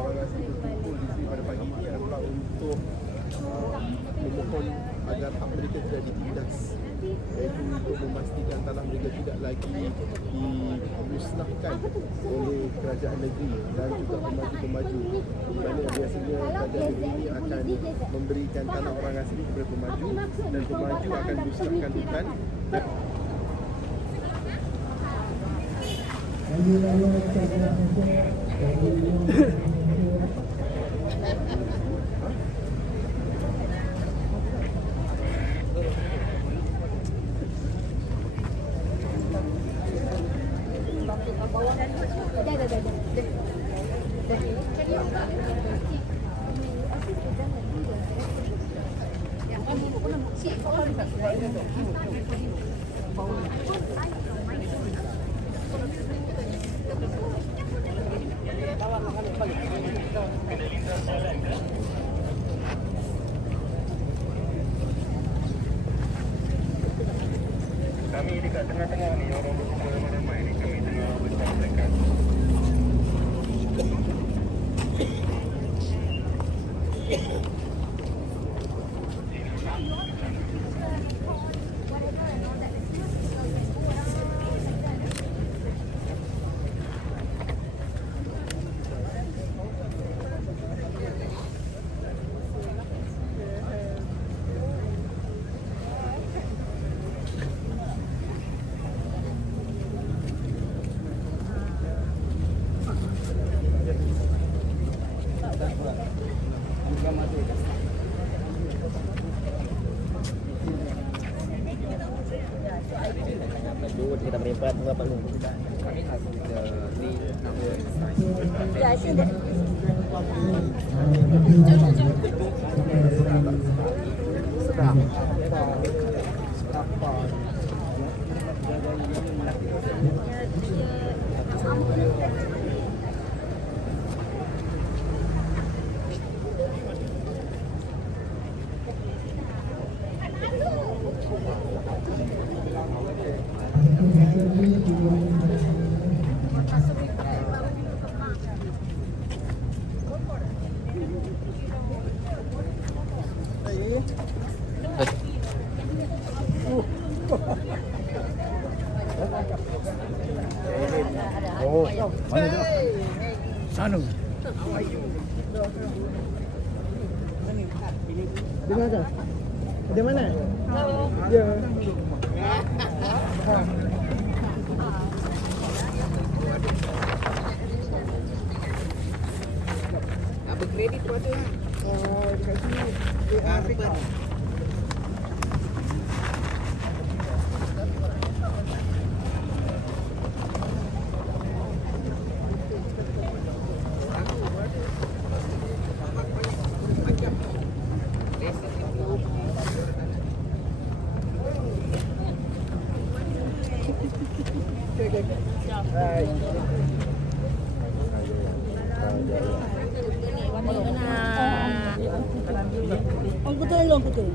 Orang asli berkumpul di sini pada pagi ini adalah untuk memohon agar hak mereka tidak ditindas, iaitu untuk memastikan tanah mereka tidak lagi dimusnahkan oleh kerajaan negeri dan juga pemaju-pemaju, di mana biasanya kerajaan negeri ini akan memberikan tanah orang asli kepada pemaju dan pemaju akan musnahkan hutan. Kami dekat tengah-tengah ni, orang berkumpul ramai-ramai ni, kami tengah bersampaikan. Kita berempat berapa lu? Ni Ya, sini. Sedap. Oh, mana tu? Sana. Di mana? Di mana? Ya. Apa kredit tu ada? Oh, dekat sini. Apa? Ang betul long betul.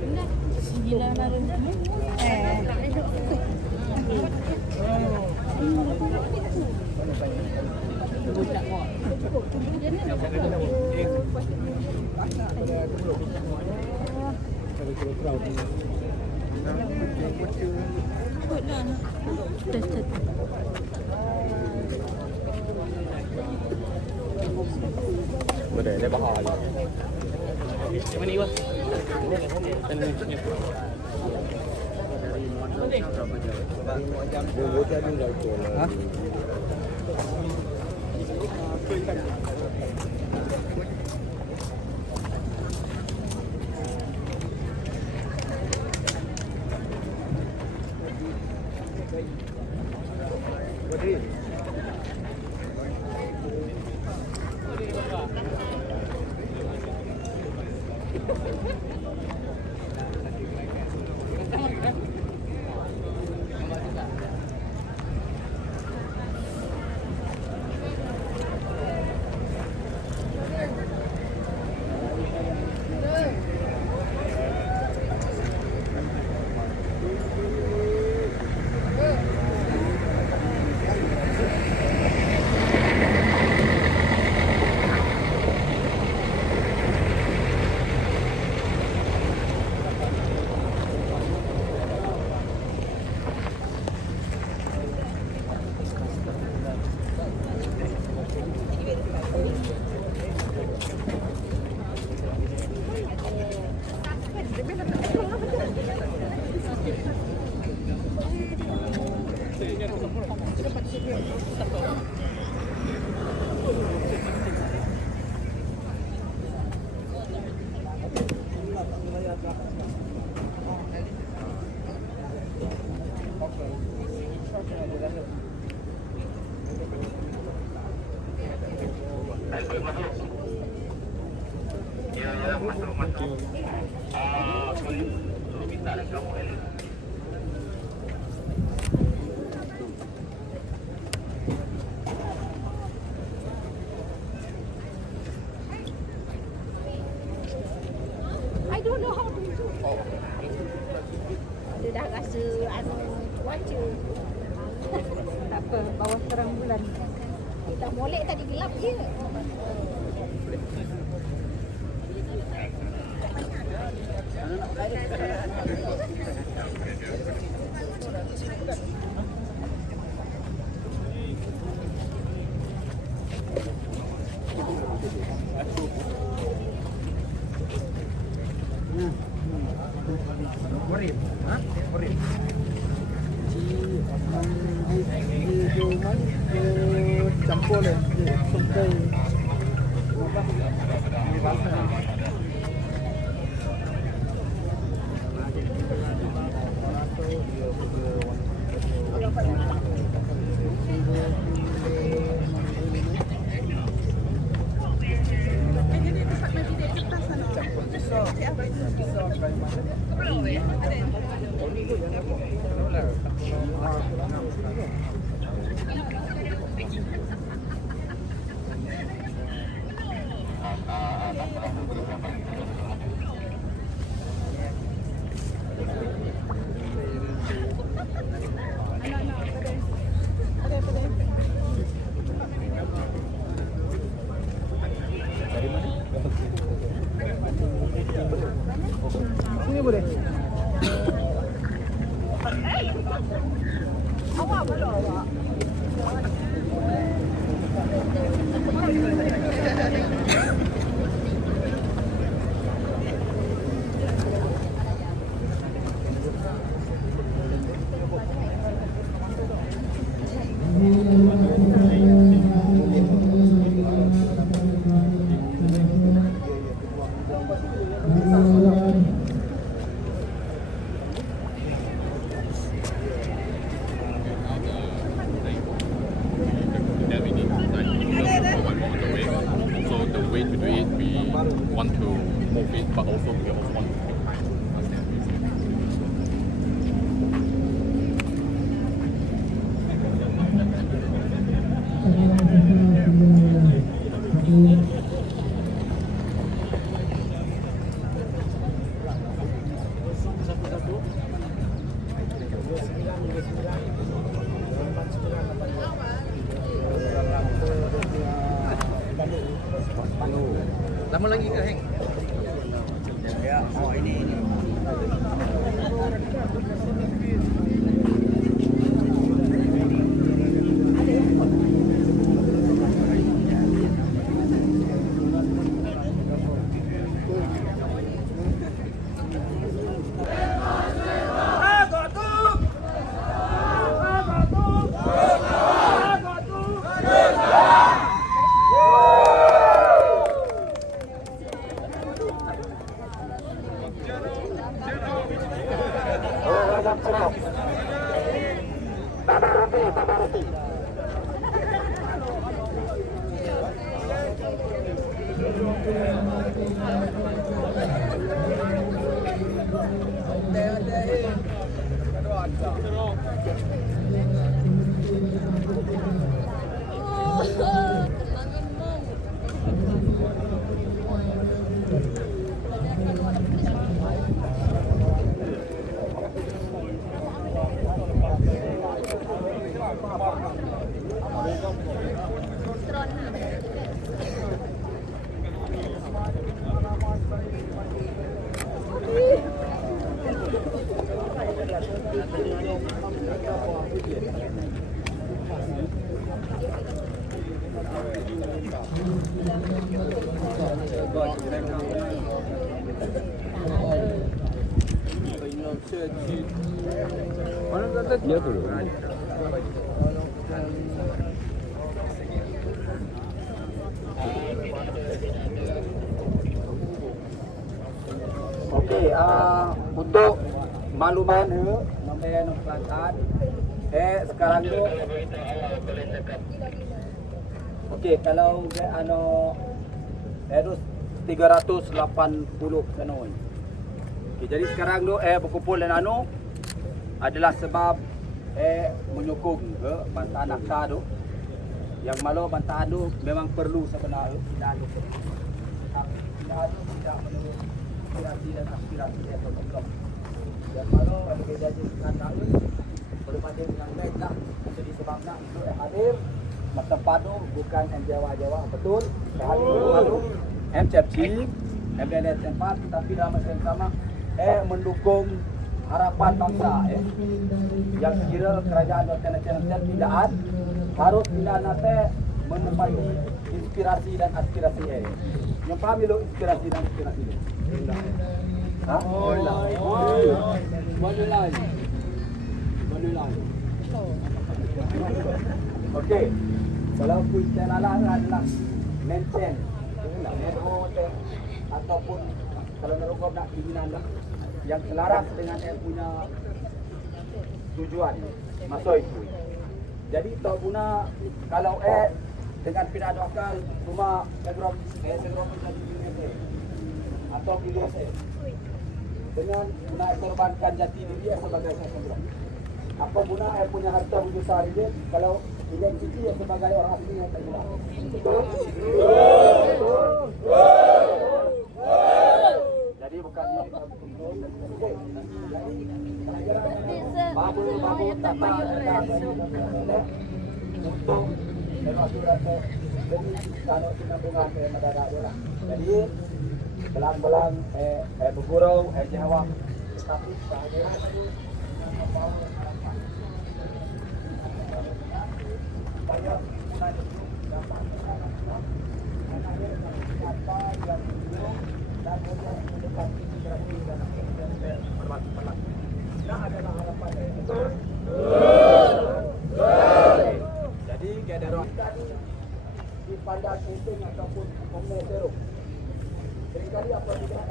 Bữa để đây bà hỏi. Cái này quá. Tên này. Hả? I don't know how to do. Dia dah rasa cuaca. Tak apa, bawah terang bulan. Kita molek tadi gelap je. Campur lah. Sampai. Sini boleh. Awak belum awak. Then we need like one more on the way. So the way to do it, we want to move it, but also we also want to make time. Lama lagi ke, Heng? Ya, oh ini. Mana tak ada dia tu? makluman nombor Kelantan. Sekarang tu okey, kalau dia harus 380 kanoi. Okey, jadi sekarang tu berkumpul dan adalah sebab menyokong ke bantahan akta tu. Yang malu bantahan tu memang perlu sebenarnya tidak ada. Tapi tidak ada tidak menurut aspirasi dan aspirasi yang berkembang. Yang malu ada kejadian dengan tak boleh pada dengan baik lah. Jadi sebabnya itu hadir tempat tu bukan Jawa betul. Hadir itu MCFC, MDNS tempat, tapi dalam masa yang sama mendukung harapan bangsa yang sekira kerajaan nasional tidak harus tidak nanti menempati inspirasi dan aspirasi yang paham dulu inspirasi dan aspirasi itu. Okey, kalau kita lalang adalah maintain ataupun kalau merokok nak pimpinan yang selaras dengan punya tujuan masuk itu. Jadi tak guna kalau dengan pindah lokal rumah segera menjadi pilih atau pilih dengan guna korbankan jati diri sebagai segera. Apa guna punya harta besar ini kalau identiti sebagai orang asli yang tak jelas. Jadi bukan babu tata untuk jadi kalau sinambungan negara dia. Jadi belang-belang bergurau jawab tapi kehadiran banyak jadi gadarong di pandang penting ataupun komuniter. Seringkali apabila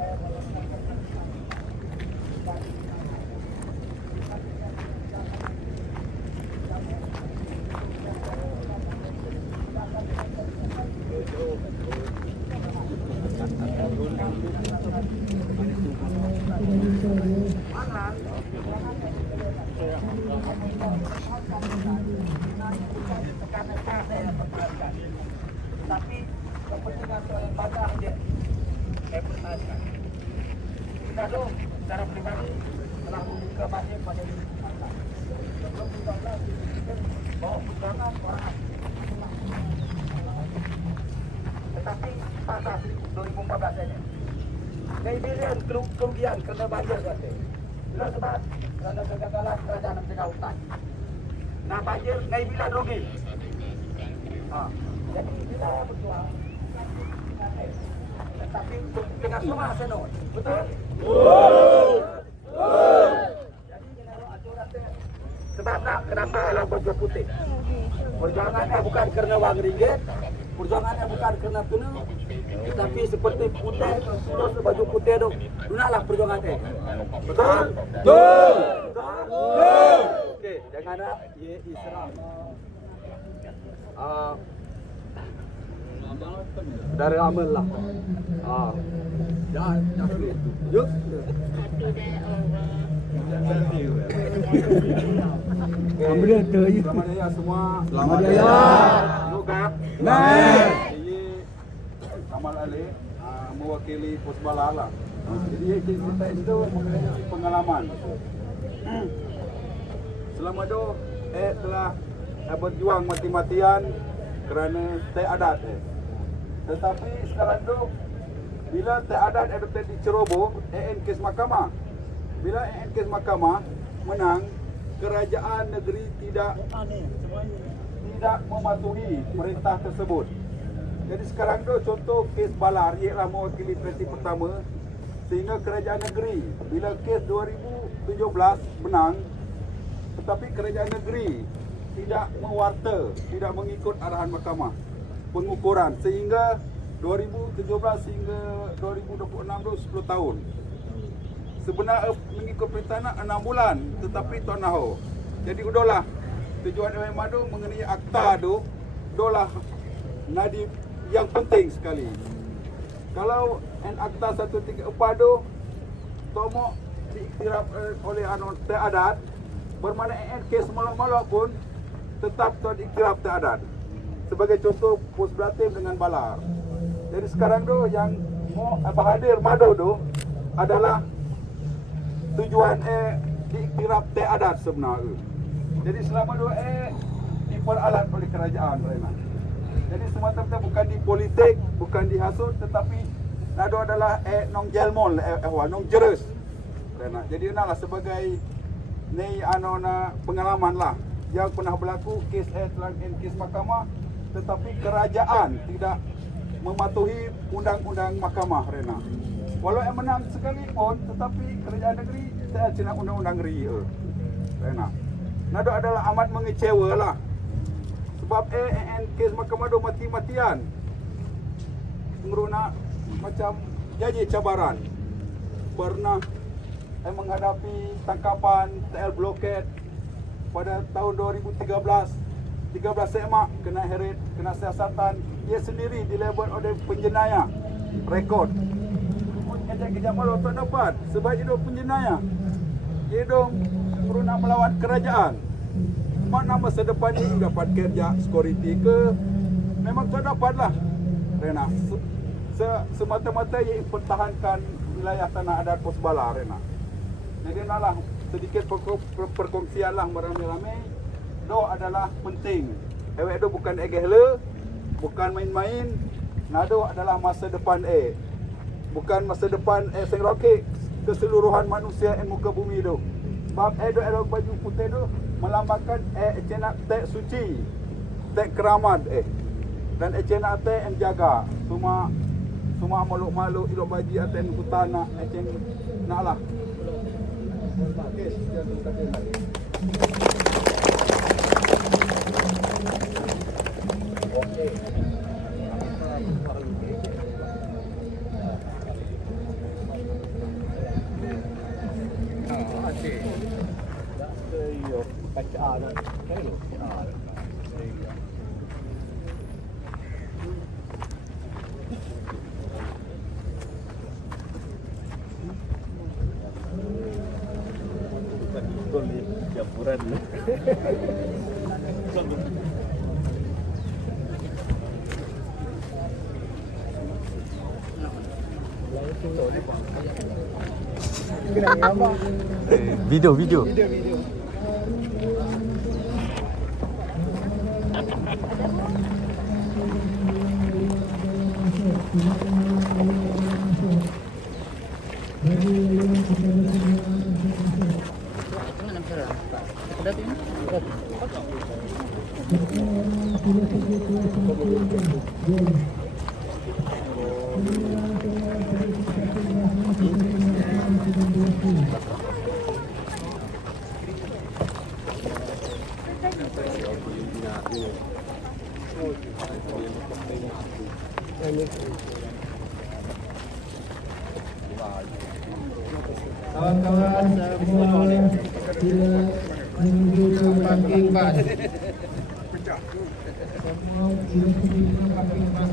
tapi kepentingan soal banyak dia pertahankan. Kita tu secara pribadi telah membuka banyak pada diri kita. Sebelum kita bawa perjuangan orang. Tetapi pada 2014 ini, kehidupan kerugian kerana banjir saja. Bila sebab kerana kegagalan kerajaan mencegah hutan. Nah banjir, naik bila rugi. Jadi bila berjuang, tetapi dengan semua senor, betul? Jadi kalau aturan sebab nak kenapa orang baju putih? Perjuangannya bukan kerana wang ringgit, perjuangannya bukan kerana tuna, tetapi seperti putih, terus baju putih tu, itulah perjuangannya. Betul? Betul. Okey, jangan nak Islam. Dari amal lah. Dah yuk. Ambil tu. Selamat raya semua. Selamat raya. Semoga baik. Amal Ali mewakili Pusbala lah. Jadi kita itu mengenai pengalaman. Selama tu telah berjuang mati-matian kerana teh adat. Tetapi sekarang tu bila teh adat ada diceroboh kes mahkamah. Bila kes mahkamah menang, kerajaan negeri tidak mematuhi perintah tersebut. Jadi sekarang tu contoh kes Balar ialah mewakili parti pertama sehingga kerajaan negeri bila kes 2017 menang tetapi kerajaan negeri tidak mewarta, tidak mengikut arahan mahkamah pengukuran sehingga 2017 hingga 2026 tu 10 tahun. sebenarnya mengikut perintah 6 bulan, tetapi tuan naho. Jadi udahlah tujuan MA tu mengenai akta tu, udahlah nadi yang penting sekali. Kalau akta 134 tu tomo diiktiraf oleh Teh Adat, bermakna kes malak-malak pun tetap tuan iktiraf Teh Adat. Sebagai contoh Pos Beratim dengan Balar. Jadi sekarang tu yang mau hadir madu tu adalah tujuan diiktiraf Teh Adat sebenarnya. Jadi selama tu diperalat oleh kerajaan Rena. Jadi semata-mata bukan di politik, bukan dihasut, tetapi nado adalah nong jelmol nong jerus. Rena. Jadi nalah sebagai ni pengalaman lah yang pernah berlaku kes kes mahkamah, tetapi kerajaan tidak mematuhi undang-undang mahkamah Rena. Walau yang menang sekalipun, tetapi kerajaan negeri saya cina undang-undang RIA Rena. Nado adalah amat mengecewa lah. Sebab kes mahkamah tu mati-matian. Meruna macam jadi cabaran. Pernah menghadapi tangkapan TL Bloket pada tahun 2013. 13 semak kena heret, kena siasatan. Ia sendiri dilabel oleh penjenayah rekod. Kejap-kejap malu tak dapat sebab dia penjenayah. Dia dong berunak melawan kerajaan. Mana masa depan ni dapat kerja security ke? Memang tak dapatlah. Rena. Semata-mata ia pertahankan wilayah tanah adat Pos Balar Rena. Jadi nalah sedikit perkongsian lah meramai-ramai. Do adalah penting. Ewek do bukan egehla, bukan main-main. Nado adalah masa depan bukan masa depan sing rokek keseluruhan manusia yang muka bumi tu. Sebab do elok baju putih tu melambangkan cenak tek suci, tek keramat dan cenak tek yang jaga. Semua makhluk-makhluk ilok baji aten hutan nak naklah. Okey, okey. Jampuran ni. Video. Kawan-kawan semua sila menuju ke parking bus. Semua sila menuju ke parking bus.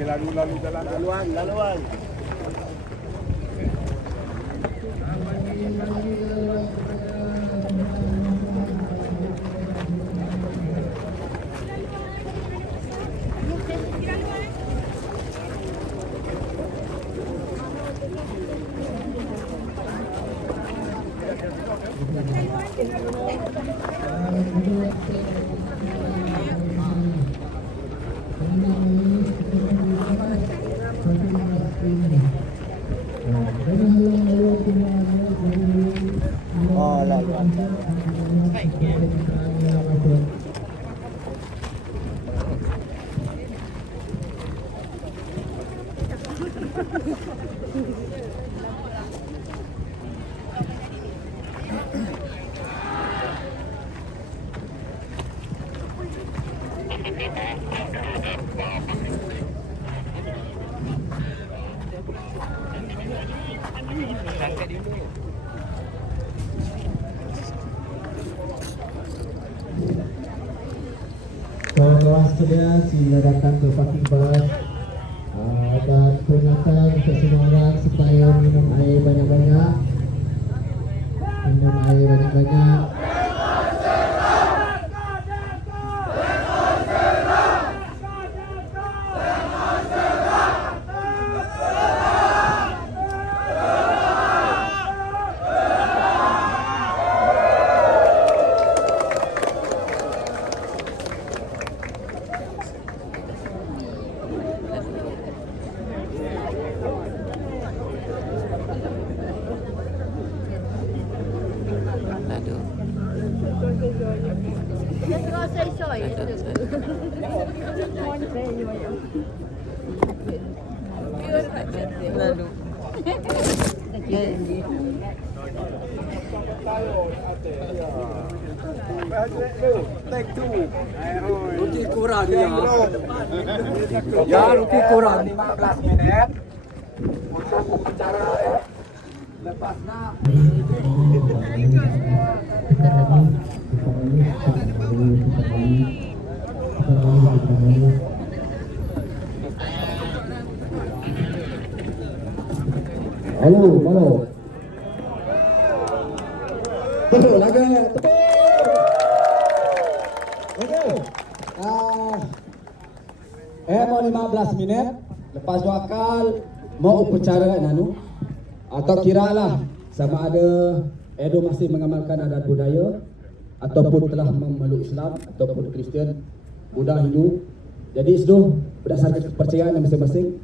Kita Lagi lalu jalan laluan. Kawan-kawan sekalian, sila datang ke parking bus dan peringatan untuk semua orang supaya minum air banyak-banyak. Minum air banyak-banyak. Rugi kurang ya. Ya, rugi kurang 15 minit untuk upacara lepasnya. Halo, halo. Tepuk lagi, tepuk. Okey. Mau 15 minit lepas wakal mau upacara nanu atau kiralah sama ada Edo masih mengamalkan adat budaya ataupun telah memeluk Islam ataupun Kristian, Buddha, Hindu. Jadi itu berdasarkan kepercayaan yang masing-masing.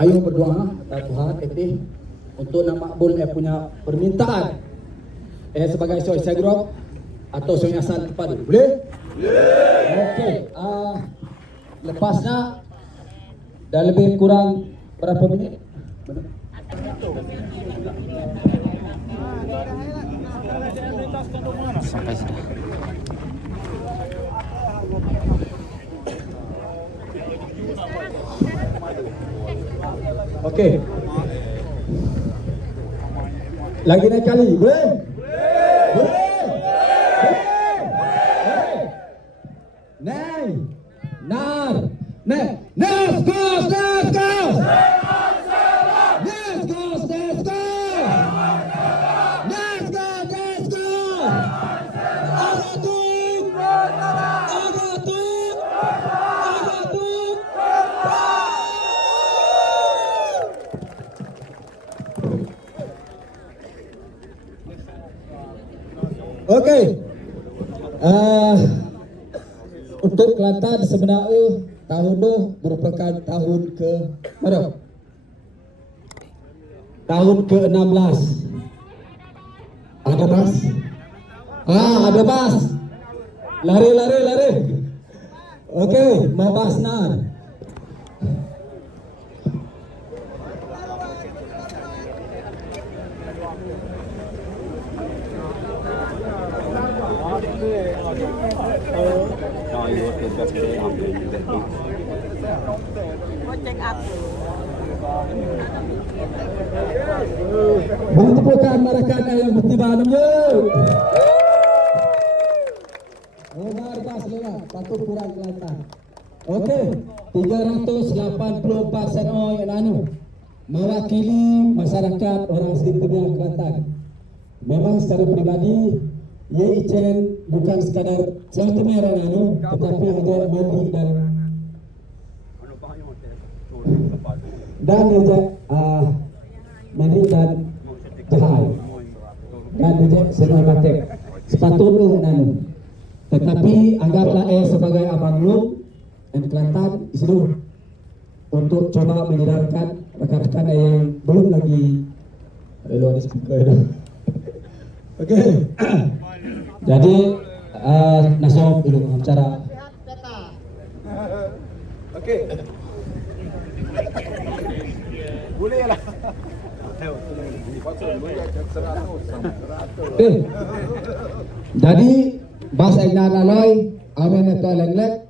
Ayo berdoa kepada Tuhan untuk nak makbul punya permintaan sebagai seorang guru atau seorang asal kepada. Boleh? Okey. Lepasnya dah lebih kurang berapa minit? Sampai sudah. Okey. Lagi naik kali, boleh? Boleh. Naik. Nar. Naik. Let's go, let's go. Let's go, let's go. Let's go, let's go. Agatuk. Agatuk. Agatuk. Okey. Untuk Kelantan sebenarnya tahun itu merupakan tahun ke berapa? Tahun ke-16. Ada bas? Ada bas. Lari. Okey, mau bas nar. Mengumpulkan masyarakat yang bertiba namanya. Bas lewat, patut kurang Kelantan. Okey, 384 seno yang anu mewakili masyarakat orang asli Temiang Kelantan. Memang secara pribadi ia Icen bukan sekadar Jawa Timur yang anu, tetapi ada Mandi dan Mandi dan Jahai dan Rejek Senoi Batek sepatutnya yang anu. Tetapi anggaplah sebagai abang lu dan Kelantan di situ untuk coba menyedarkan rekan-rekan yang belum lagi luar speaker itu. Okey. Jadi Nasom dulu bicara. Okey. Boleh lah. Jadi bas egna naloi amen itu lenglek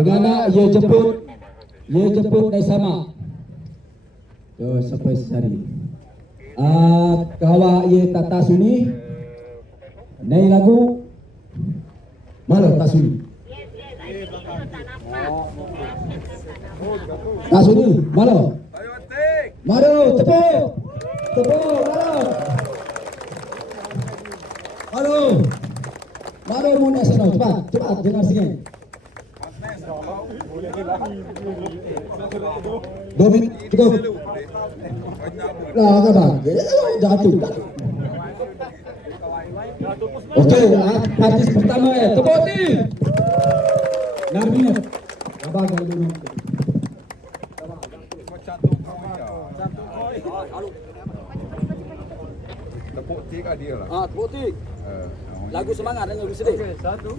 dengan ia jemput dari sama. Yo sampai sehari. Kawa ia tata suni. Nei lagu malu tak suni. Tak suni malu. Malu tepuk. Malu. Malu muna sana cepat jangan singin. Dobit cukup. Lah kabar. Jatuh. Okey, partis pertama tepuk ni. 6 minit. Abang kalau dulu. Tepuk tik dia lah. Tepuk tik. Lagu semangat dan lagu sedih. Okey, 1.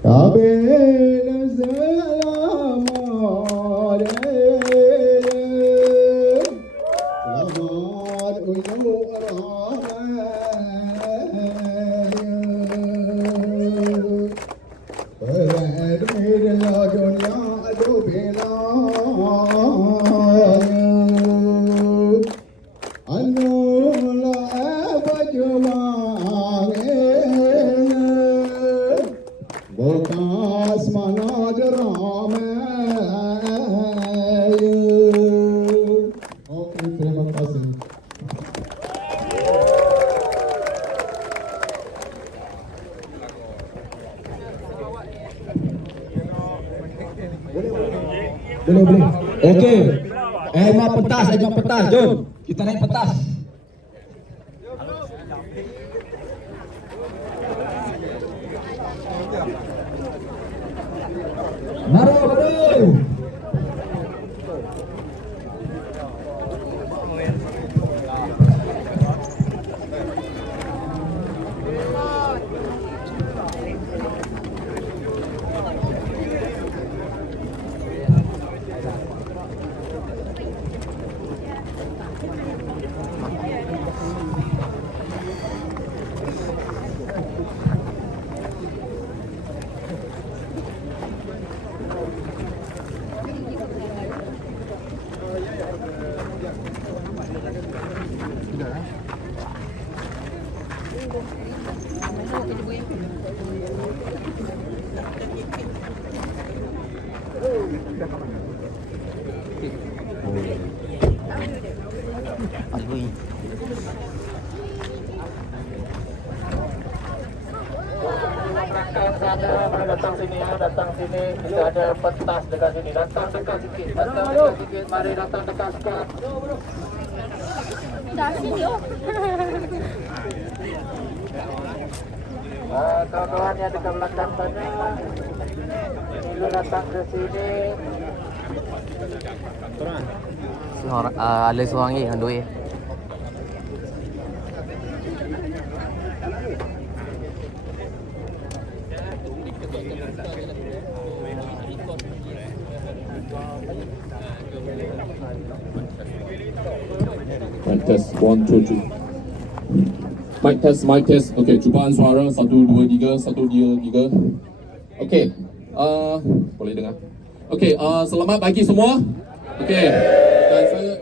Tabela selamat selamat untuk Bekas mana deramai. Okey, terima kasih. Boleh. Okey. Emak petas, jom. Kita naik petas. Baru. Datang sini ya, datang sini. Kita ada petas dekat sini. Datang dekat sikit. Mari datang dekat sikit. Dah sini oh. Kawan-kawan yang dekat belakang sana, bila datang ke sini. Ada seorang ni handoi. Mic test 1 2 3. Mic test. Okey, cubaan suara 1 2 3 1 2 3. Okey. Boleh dengar. Okey, selamat pagi semua. Okey. Dan saya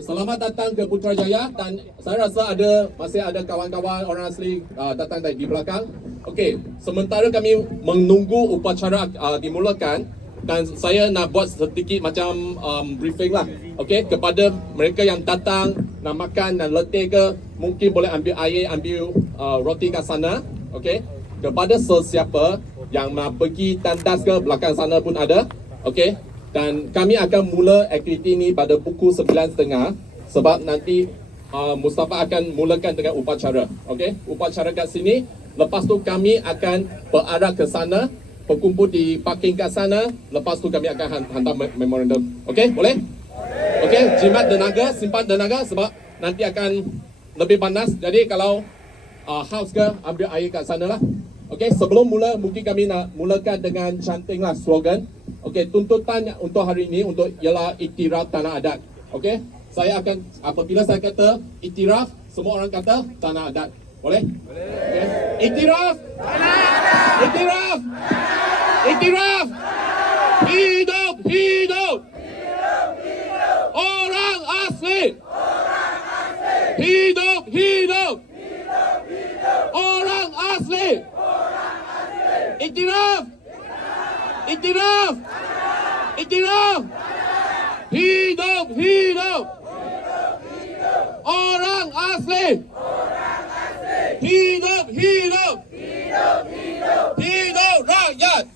selamat datang ke Putrajaya dan saya rasa masih ada kawan-kawan orang asli datang dari di belakang. Okey, sementara kami menunggu upacara dimulakan dan saya nak buat sedikit macam briefing lah. Okey, kepada mereka yang datang nak makan dan letih ke, mungkin boleh ambil air, ambil roti kat sana. Okey, kepada sesiapa yang nak pergi tandas ke belakang sana pun ada. Okey, dan kami akan mula aktiviti ni pada pukul 9.30 sebab nanti Mustafa akan mulakan dengan upacara. Okey, upacara kat sini. Lepas tu kami akan berarah ke sana, berkumpul di parking kat sana. Lepas tu kami akan hantar memorandum. Okey, boleh? Okey, jimat tenaga, simpan tenaga sebab nanti akan lebih panas. Jadi kalau haus ke, ambil air kat sana lah. Okey, sebelum mula mungkin kami nak mulakan dengan canting lah slogan. Okey, tuntutan untuk hari ini untuk ialah iktiraf tanah adat. Okey, saya akan apabila saya kata iktiraf, semua orang kata tanah adat. Boleh? Boleh. Okay. Iktiraf tanah adat. Iktiraf. Iktiraf. Hidup, hidup. Orang asli. Hidup, hidup. Orang asli. Iktiraf. Iktiraf. Iktiraf. Hidup, hidup. Orang asli. Hidup, hidup. Hidup rakyat.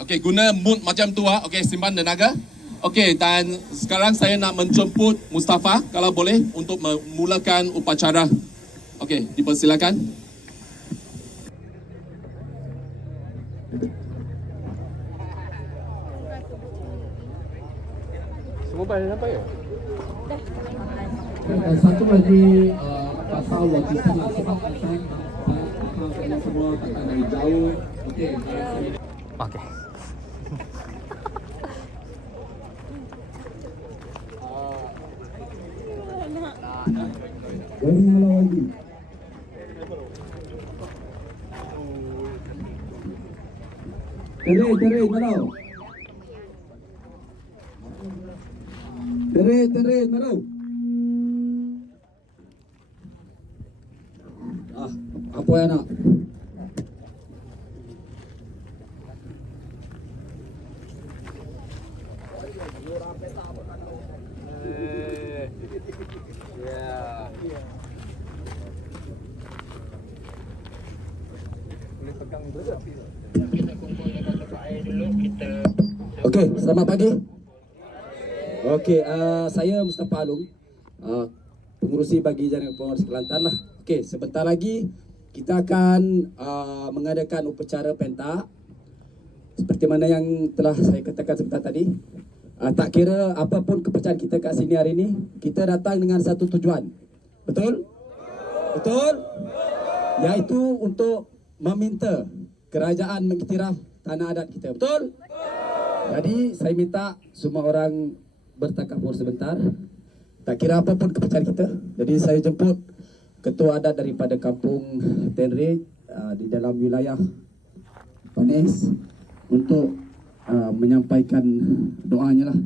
Okey, guna mood macam tu Okey, simpan tenaga. Okey, dan sekarang saya nak menjemput Mustafa kalau boleh untuk memulakan upacara. Okey, dipersilakan. Semua pada sampai ya? Dan satu lagi pasal logistik lah sebab kalian semua datang dari jauh. Okey. Okey. Dari Malau lagi. Terai Malau. Terai Malau. Apa ya nak? Okey, selamat pagi. Okey, saya Mustafa Alung, pengurusi bagi Jaringan Pengurusi Kelantan lah. Okey, sebentar lagi kita akan mengadakan upacara pentas. Seperti mana yang telah saya katakan sebentar tadi. Tak kira apapun kepercayaan kita kat sini hari ini, kita datang dengan satu tujuan. Betul? Betul? Iaitu untuk meminta kerajaan mengiktiraf tanah adat kita. Betul? Jadi saya minta semua orang bertakabur sebentar. Tak kira apapun kepercayaan kita. Jadi saya jemput ketua adat daripada kampung Tenri di dalam wilayah Panis untuk menyampaikan doanya lah.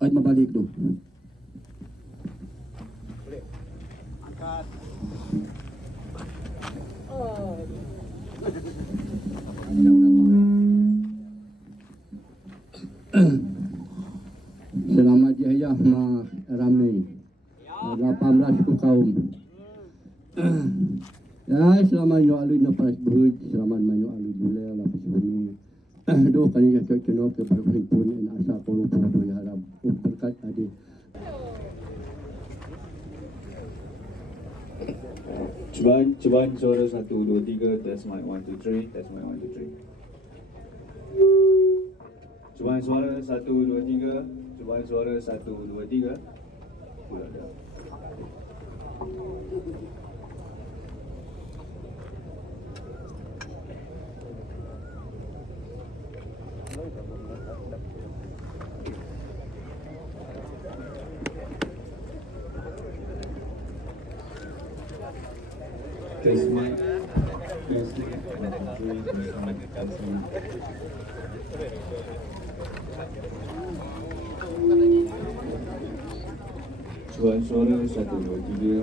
Membalik tu. Selamat jaya ma ramai 18 kaum. Ya, selamat yo alu nafas berhut, selamat manyo alu bulai lapis bumi. Do kan ya kena ke perhimpunan in asa puluh ya harap berkat adik. Cuban suara 1 2 3 test mic 1 2 3 test mic 1 2 3. Cuban suara 1 2 3. Cuban suara 1 2 3. Sudah dah. Test mic. Test mic. Cuban suara 1 2 3.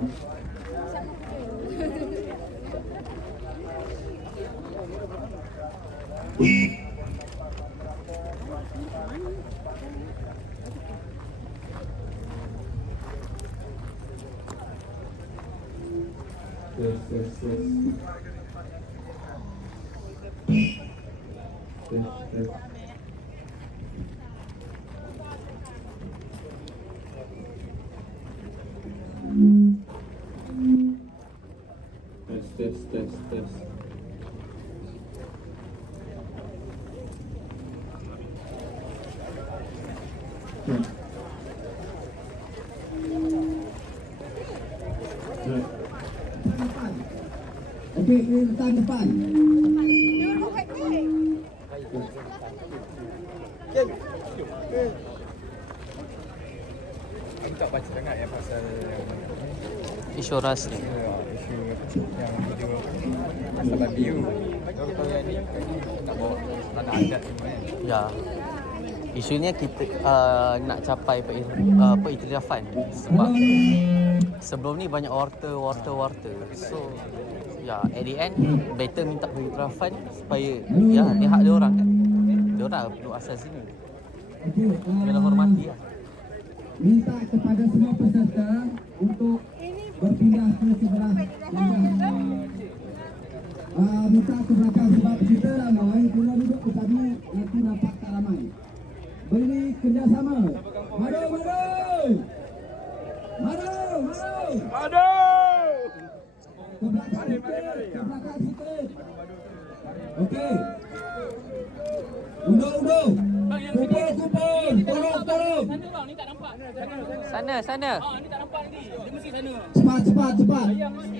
Test. Okey, letak depan. Aku tak baca sangat yang pasal Isu ras ni. isu yang video masalah view. Kalau yang ni nak bawa tanah adat ni kan. Ya. Isunya kita nak capai iktirafan sebab sebelum ni banyak warta. So ya, at the end better minta iktirafan supaya ya ni hak dia orang kan. Dia orang penduduk asal sini. Kena hormati lah. Minta kepada semua peserta untuk berpindah ke sebelah minta ke belakang sebab kita ramai. Kalau duduk ke tadi nanti nampak tak ramai. Beri kerjasama. Madu. Ke belakang sikit. Okey. Undur. Kumpul. Tolong. Sana. Cepat.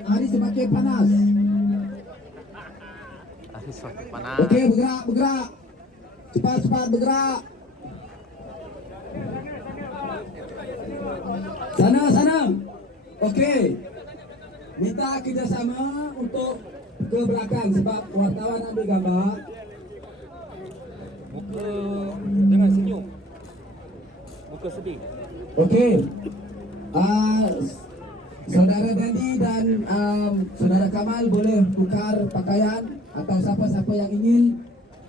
Hari semakin panas. Hari semakin panas. Okey, bergerak. Cepat bergerak. Sana. Okey. Minta kerjasama untuk ke belakang sebab wartawan ambil gambar. Muka jangan senyum. Muka sedih. Okey. Saudara Dandi dan saudara Kamal boleh tukar pakaian atau siapa-siapa yang ingin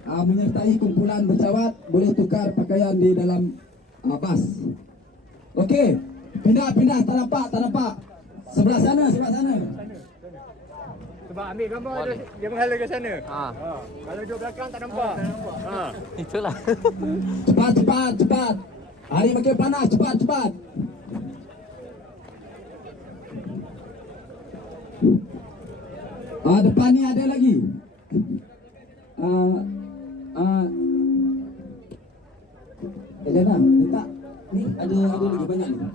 menyertai kumpulan bercawat boleh tukar pakaian di dalam bas. Okey. Pindah, tak nampak. Sebelah sana. Sebab ambil gambar dia menghala ke sana. Kalau duduk belakang tak nampak. Itulah. Cepat. Hari makin panas, cepat. Depan ni ada lagi. Elena, minta. Ni ada lagi banyak ni.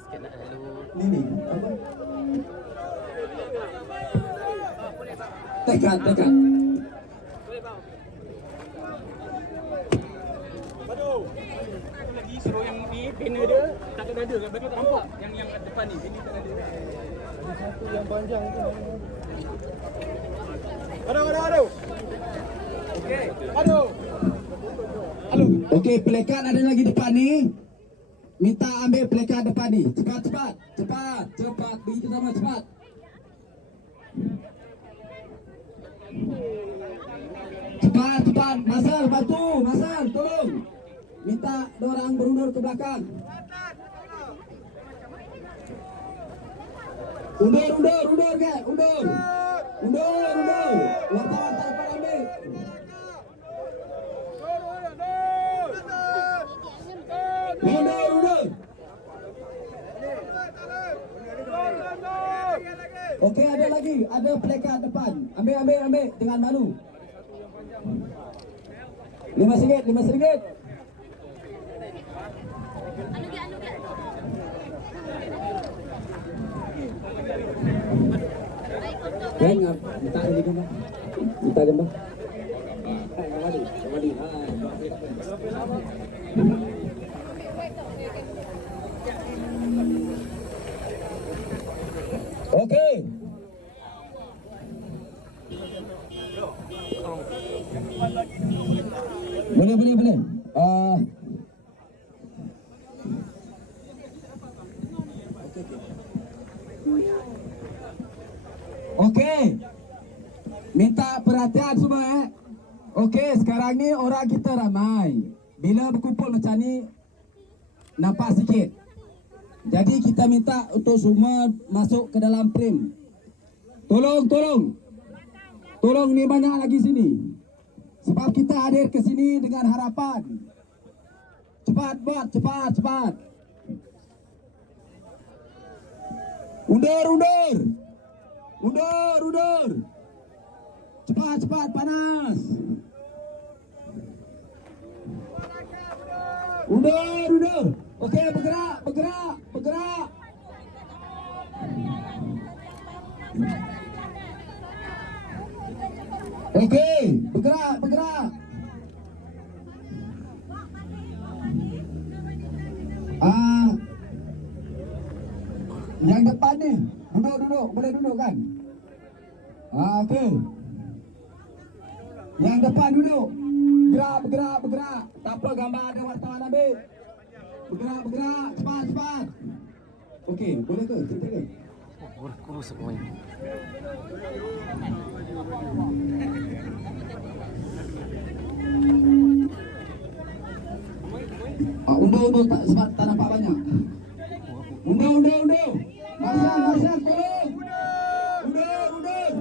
Sikit nak lalu. Ni. Apa? Tekan. Lagi suruh yang ni banner dia tak ada dada. Bagi tak nampak. Yang depan ni banner tak ada. Satu yang panjang tu. Aduh. Okey. Aduh. Halo. Okey, pelekat ada lagi depan ni. Minta ambil pelekat depan ni. Cepat. Beri kita sama cepat. Cepat. Masal, bantu. Masal, tolong. Minta orang berundur ke belakang. Undur kan? Undur. Wartawan tak dapat ambil. Undur. Okey, ada lagi. Ada pelekat depan. Ambil dengan malu. RM5. Kan, minta ini gambar. Minta gambar. Kamadi. Okey. Boleh. Okey. Minta perhatian semua Okey, sekarang ni orang kita ramai. Bila berkumpul macam ni nampak sikit. Jadi kita minta untuk semua masuk ke dalam frame. Tolong ni banyak lagi sini. Sebab kita hadir ke sini dengan harapan. Cepat. Undur. Cepat, panas. Undur. Okey, bergerak. Okey, bergerak. Yang depan ni, duduk, boleh duduk kan? Okey. Yang depan duduk. Bergerak. Tak apa, gambar ada wartawan ambil. Bergerak, cepat. Okey, boleh ke? Kita ke? Kurus semuanya. Undur tak sebab tak nampak banyak. Undur. Masang, tolong. Undur.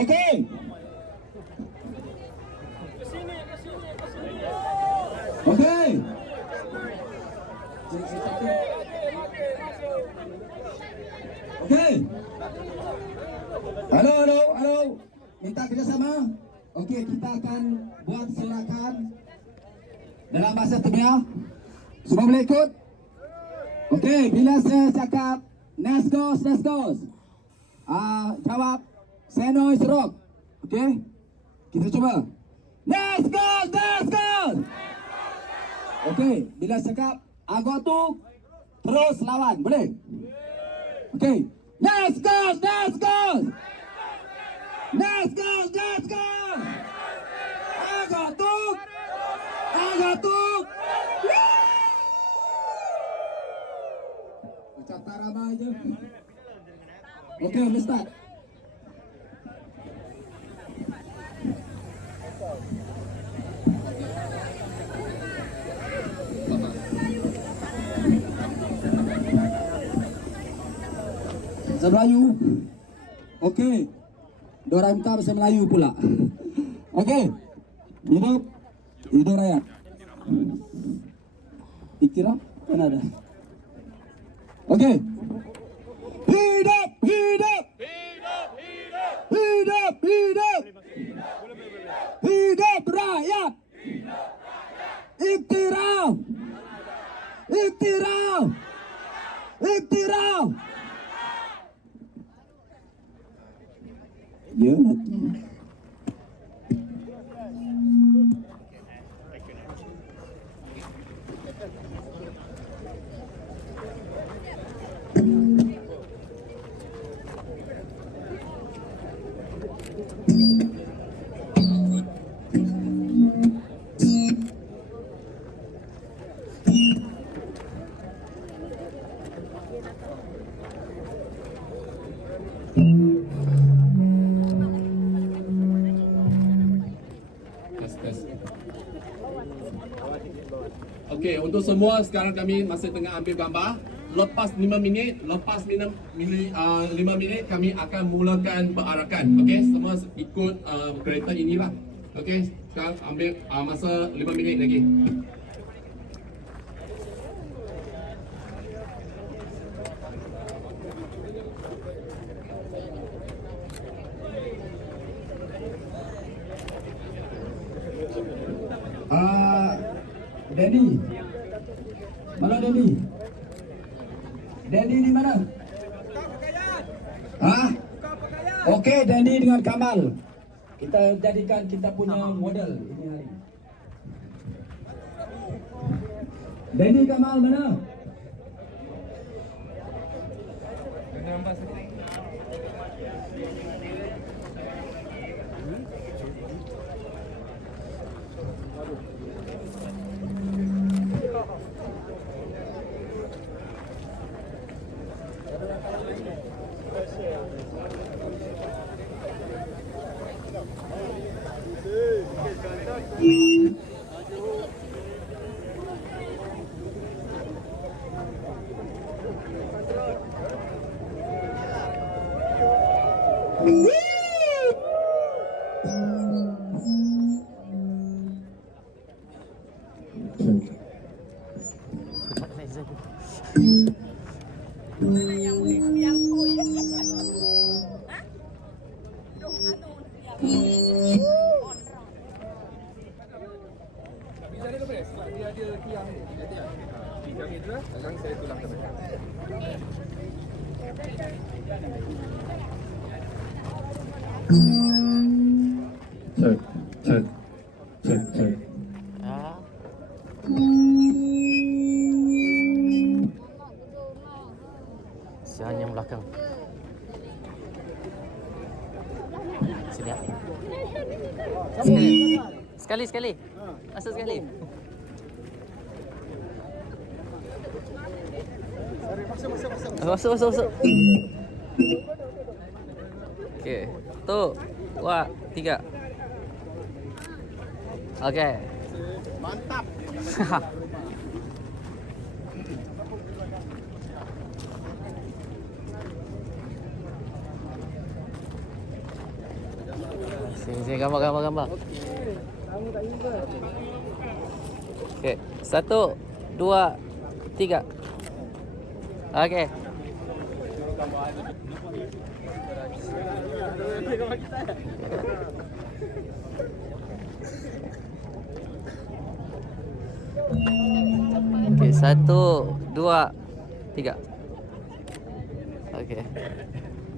Okey. Okey. Okey. Halo. Minta kerjasama. Okey, kita akan buat sorakan dalam bahasa Temiah. Semua boleh ikut? Okey, bila saya cakap next goes. Jawab Senoi Serok. Okey? Kita cuba. Next goes. Okey, bila cakap agak tu terus lawan, boleh? Okey. Next goes. Next goes. Agak tu. Macam tak ramai je. Okey, let's start. Bahasa Melayu. Okey. Diorang minta bahasa Melayu pula. Okey. Hidup rakyat. Iktiraf kan ada. Okey. Hidup. Hidup rakyat. Iktiraf. Ya nanti. Okey, untuk semua sekarang kami masih tengah ambil gambar. Lepas 5 minit kami akan mulakan perarakan. Okey, semua ikut kereta inilah. Okey, sekarang ambil masa 5 minit lagi. Daddy. Mana Daddy? Daddy di mana? Okey, Daddy dengan Kamal. Kita jadikan kita punya model ini hari. Daddy Kamal mana? Cek. belakang. Sini ya. Sekali. Masuk sekali. Masuk. Okey. Tu. 2, 3. Okey. Mantap. Sini gambar. Okey. 1, 2, 3. Okey. Okey, 1, 2, 3. Okey.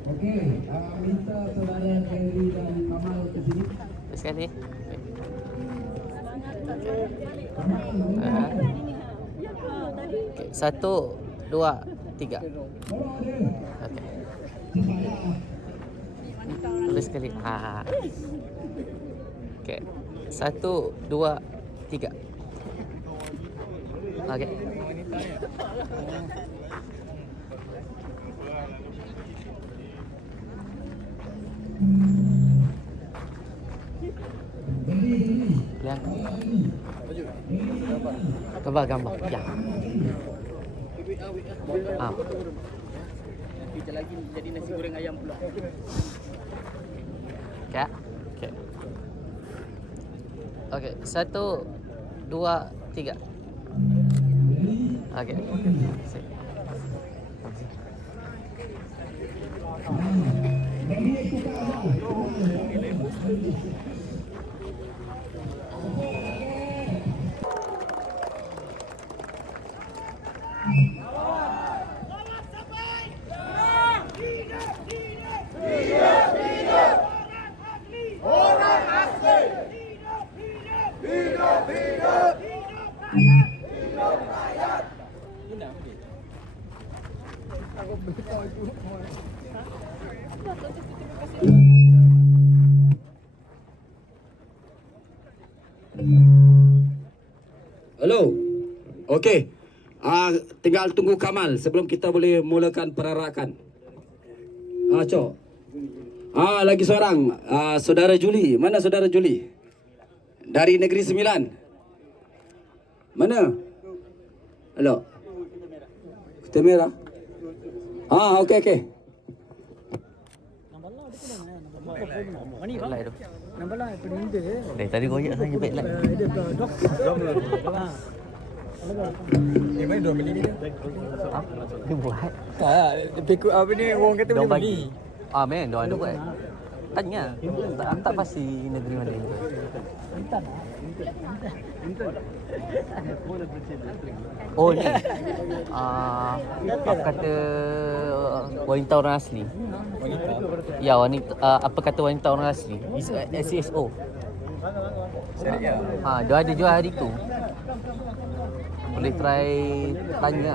Okey, minta saudara Henry dan Kamal ke sini. Sekali. Okey, 1, 2, 3. Okey. Boleh sekali. Okey. 1, 2, 3. Okey. Lihat. Gambar. Ya. Kita lagi jadi nasi goreng ayam pula. Okey. Okey, 1, 2, 3. Okey. Sip. Halo. Okey. Tinggal tunggu Kamal sebelum kita boleh mulakan perarakan. Cok. Lagi seorang. Saudara Juli. Mana saudara Juli? Dari Negeri Sembilan. Mana? Halo. Kuta Merah. Okey. Backlight tu. Dari tadi goyak saya backlight. Mana 2 beli ni? Dia buat. Apa ni orang kata Dia boleh bagi. beli. Men, dia ada buat. Tanya. Tak pasti negeri mana ni. Oh ni. Apa kata wanita orang asli? Ya, wanita. Apa kata wanita orang asli? SCSO. Dia ada jual hari tu. Boleh try tanya.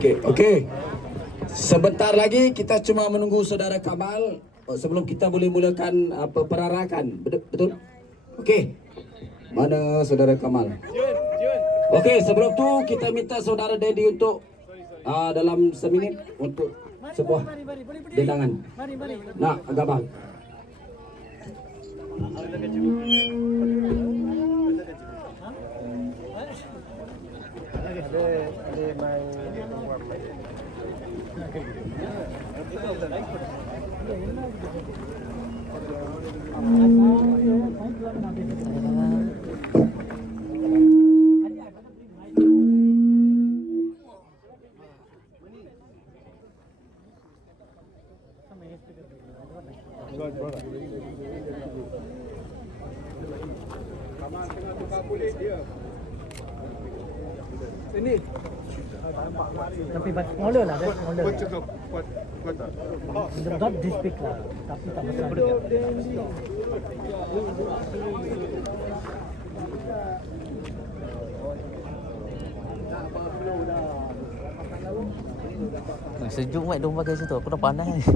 Okey. Sebentar lagi kita cuma menunggu saudara Kamal sebelum kita boleh mulakan perarakan. Betul? Okey. Mana saudara Kamal? Okey, sebelum tu kita minta saudara Dedi untuk dalam seminit untuk sebuah dendangan. Nak gambar. Sini. Tapi smaller lah, that's smaller. Kau cukup kuat tak? Not this big lah, tapi tak besar. Sejuk mat diorang pakai situ. Aku dah panas.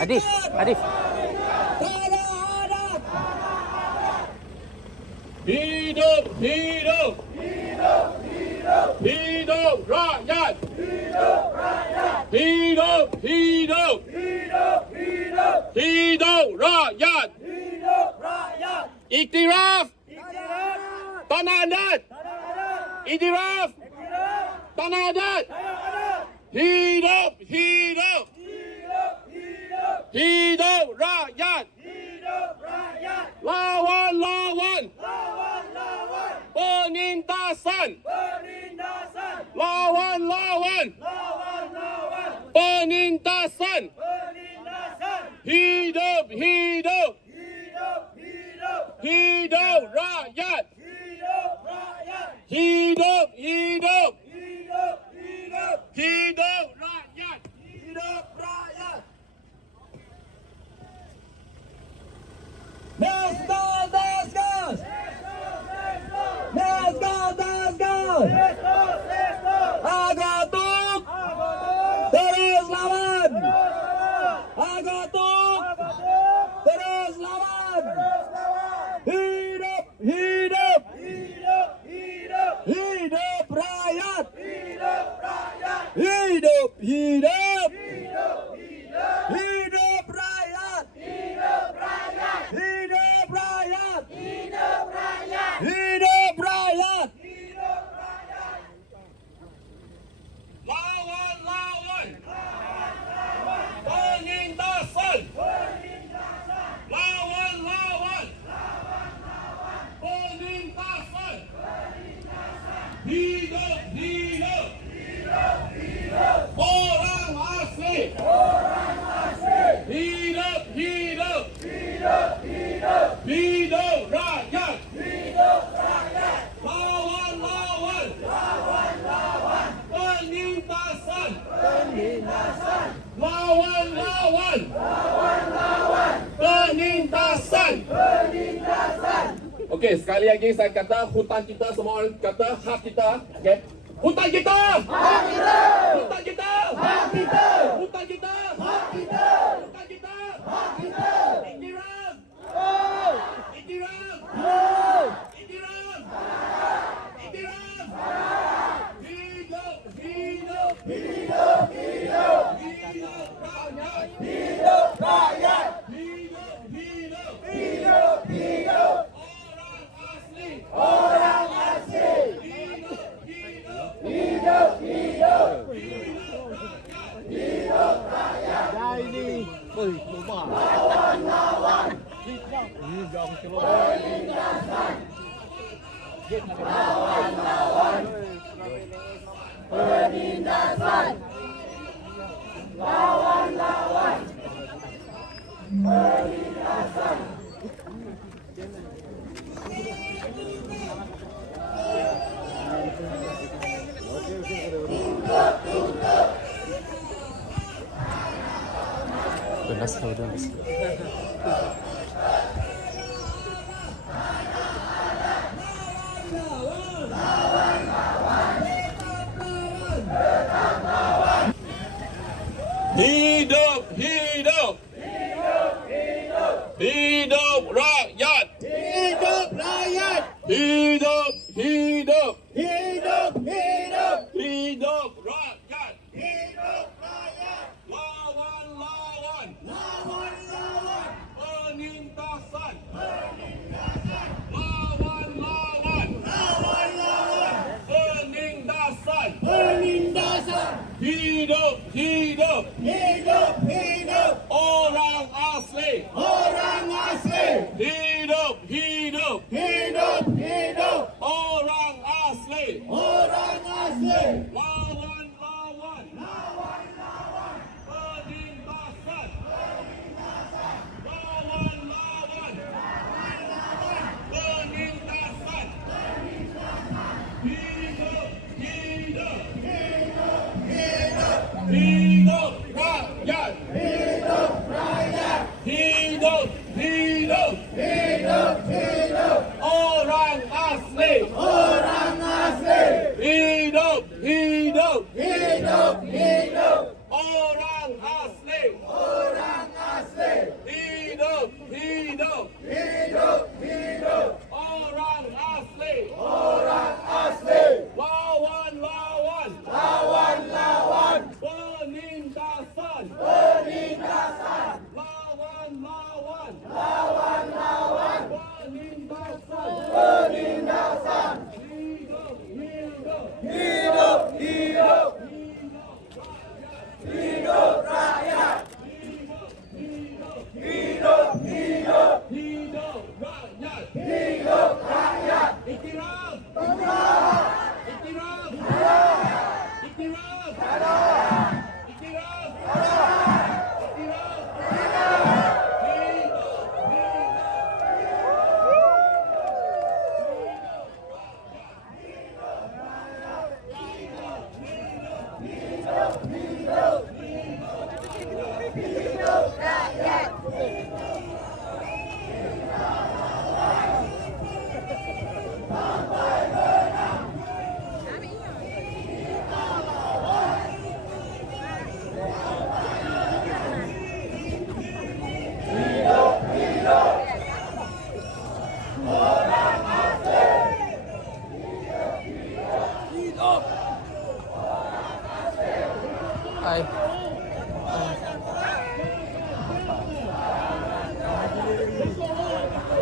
Adif, Adif. Hidup, hidup. Hidup rakyat. Hidup, hidup. Hidup rakyat. Iktiraf. Tanah adat. Iktiraf. Tanah adat. Hidup, hidup. Hidup rakyat. Lawan, lawan. Penindasan. Lawan, lawan. Penindasan. Hidup, hidup. Hidup rakyat. Hidup, hidup. Hidup rakyat. Hidup rakyat. Let's go, let's go! Let's go, let's go! Agatuk! Terus lawan! Agatuk! Terus lawan! Hidup, hidup! Hidup rakyat! Hidup, hidup! Hidup rakyat! Hidup rakyat! Hidup rakyat! Lawan, lawan. Penindasan. Lawan, lawan. Penindasan. Hidup, hidup. Orang asli. Hidup, hidup. Hidup rakyat. Lawan, lawan. Penindasan. Lawan, lawan. Penindasan. Okey, sekali lagi saya kata hutang kita, semua orang kata hak kita. Okey. Hutang kita. Hak kita. Hutang kita. Hak kita. Hutang kita. Hak kita. Hutang kita. Hak kita. Iktiraf. Iktiraf. Iktiraf. Iktiraf. Hidup, hidup. Hidup, hidup. Hidup rakyat. Hidup rakyat. Hidup, hidup. Hidup, hidup. Orang asli. Orang asli. Hidup, hidup. Hidup, hidup. Hidup rakyat. Dah ini. Lawan, lawan. Penindasan. Lawan, lawan. Penindasan. Lawan, lawan. Penindasan. Belas sudah. Hidup, hidup. Hidup rakyat. Hidup rakyat! Hidup, hidup. Hidup, hidup! Hidup rakyat. Hidup rakyat! Lawan, lawan. Lawan, lawan! Penindasan. Lawan, lawan. Lawan, lawan! Penindasan. Penindasan! Hidup, hidup. Hidup, hidup! Orang asli. Orang asli! Hidup, hidup.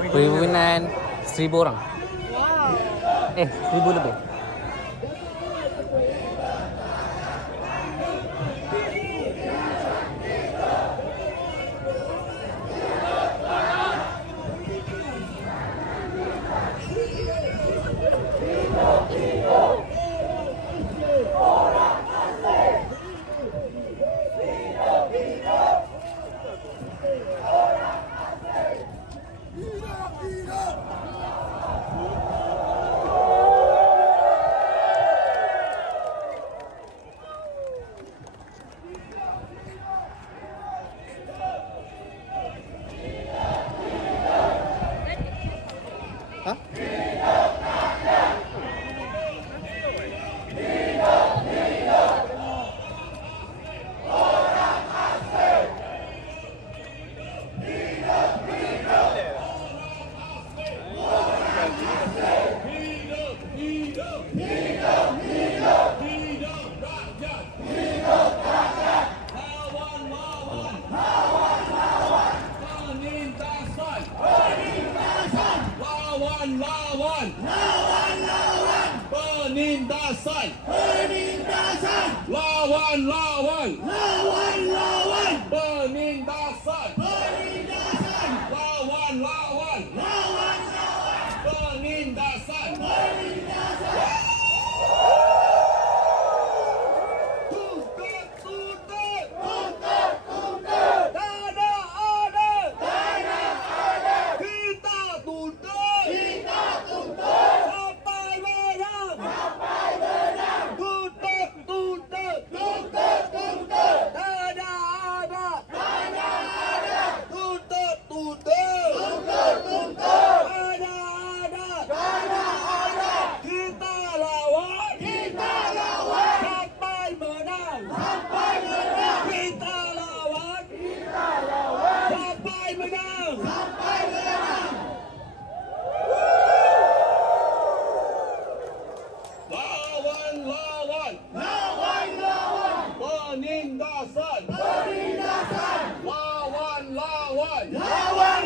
Perhimpunan 1,000 orang. Wow. 1,000 lebih. Penindasan. Lawan. Penindasan.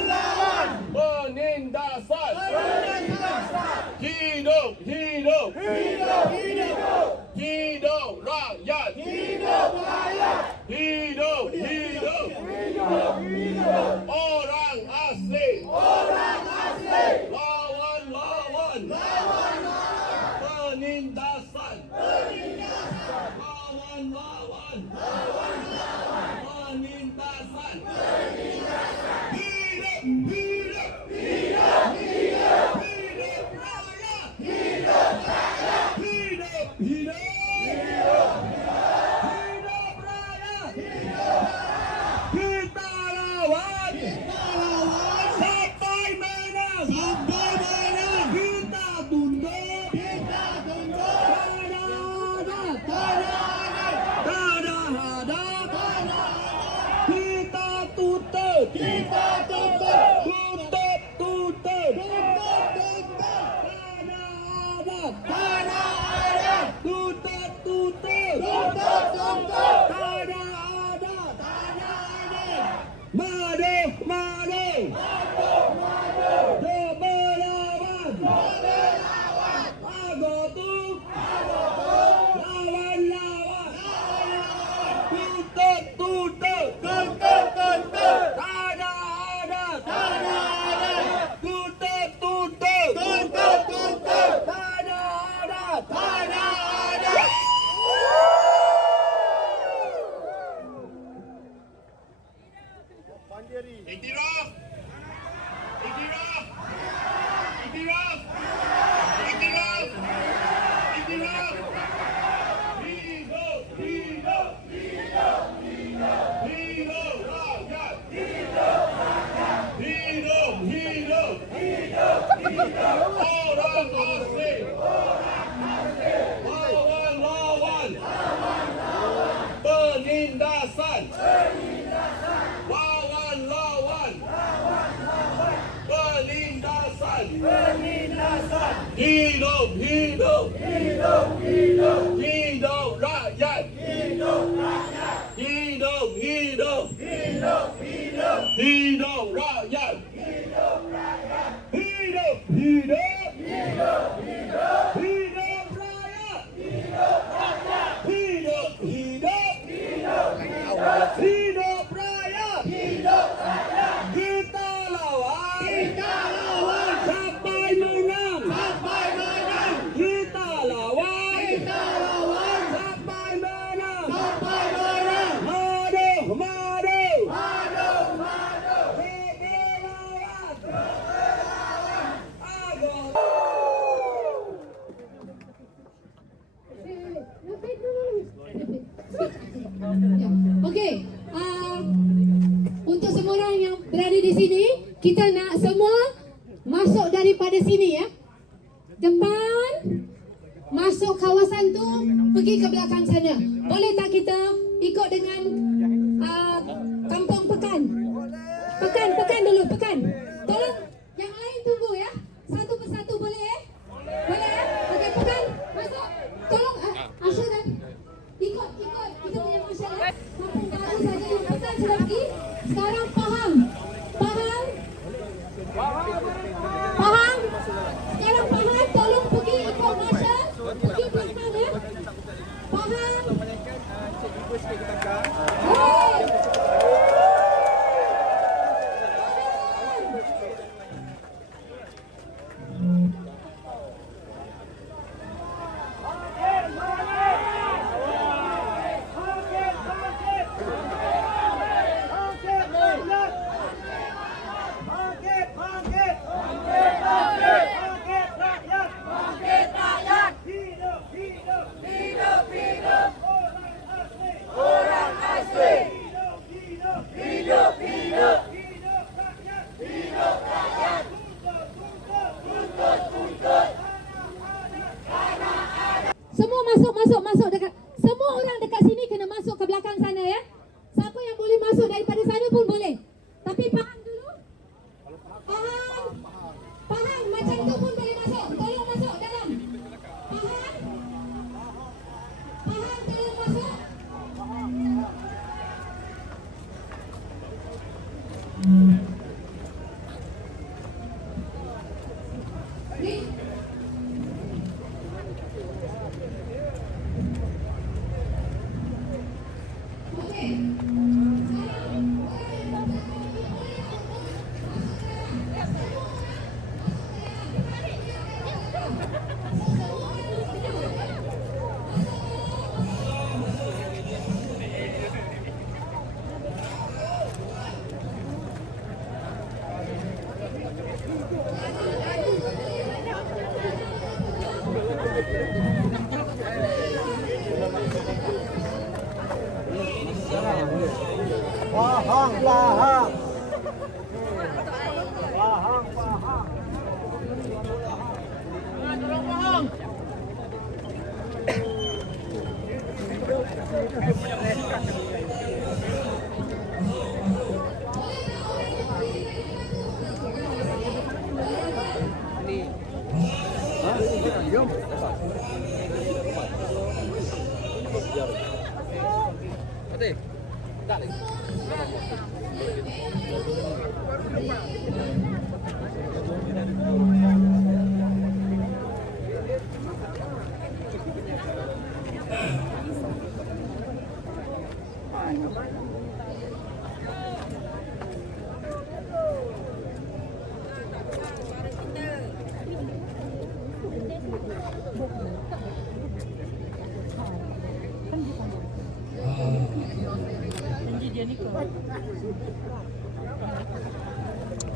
Lawan. Penindasan. Hidup rakyat. Hidup. Orang asli. Lawan. Penindasan. Lawan. Penindasan. Penindasan. Lawan. Penindasan. Hidup. Hidup rakyat. Hidup rakyat. Okey, untuk semua orang yang berada di sini, kita nak semua masuk daripada sini ya. Depan, masuk kawasan tu, pergi ke belakang sana. Boleh tak kita ikut dengan kampung Pekan? Pekan dulu, Pekan. Tolong yang lain tunggu ya. Satu persatu boleh? Boleh? Okey, Pekan masuk. Tolong Asya dan ikut kita punya masyarakat. Kampung baru saja yang Pekan sudah pergi. Sekarang faham? Sekarang faham? Tolong pergi ikut Masya. Pergi belakang ya. Faham? Semua masuk dekat. Semua orang dekat sini kena masuk ke belakang sana ya. Siapa yang boleh masuk daripada sana pun boleh. Tapi faham dulu. Faham macam tu pun boleh masuk. Tolong masuk dalam. Faham tolong masuk.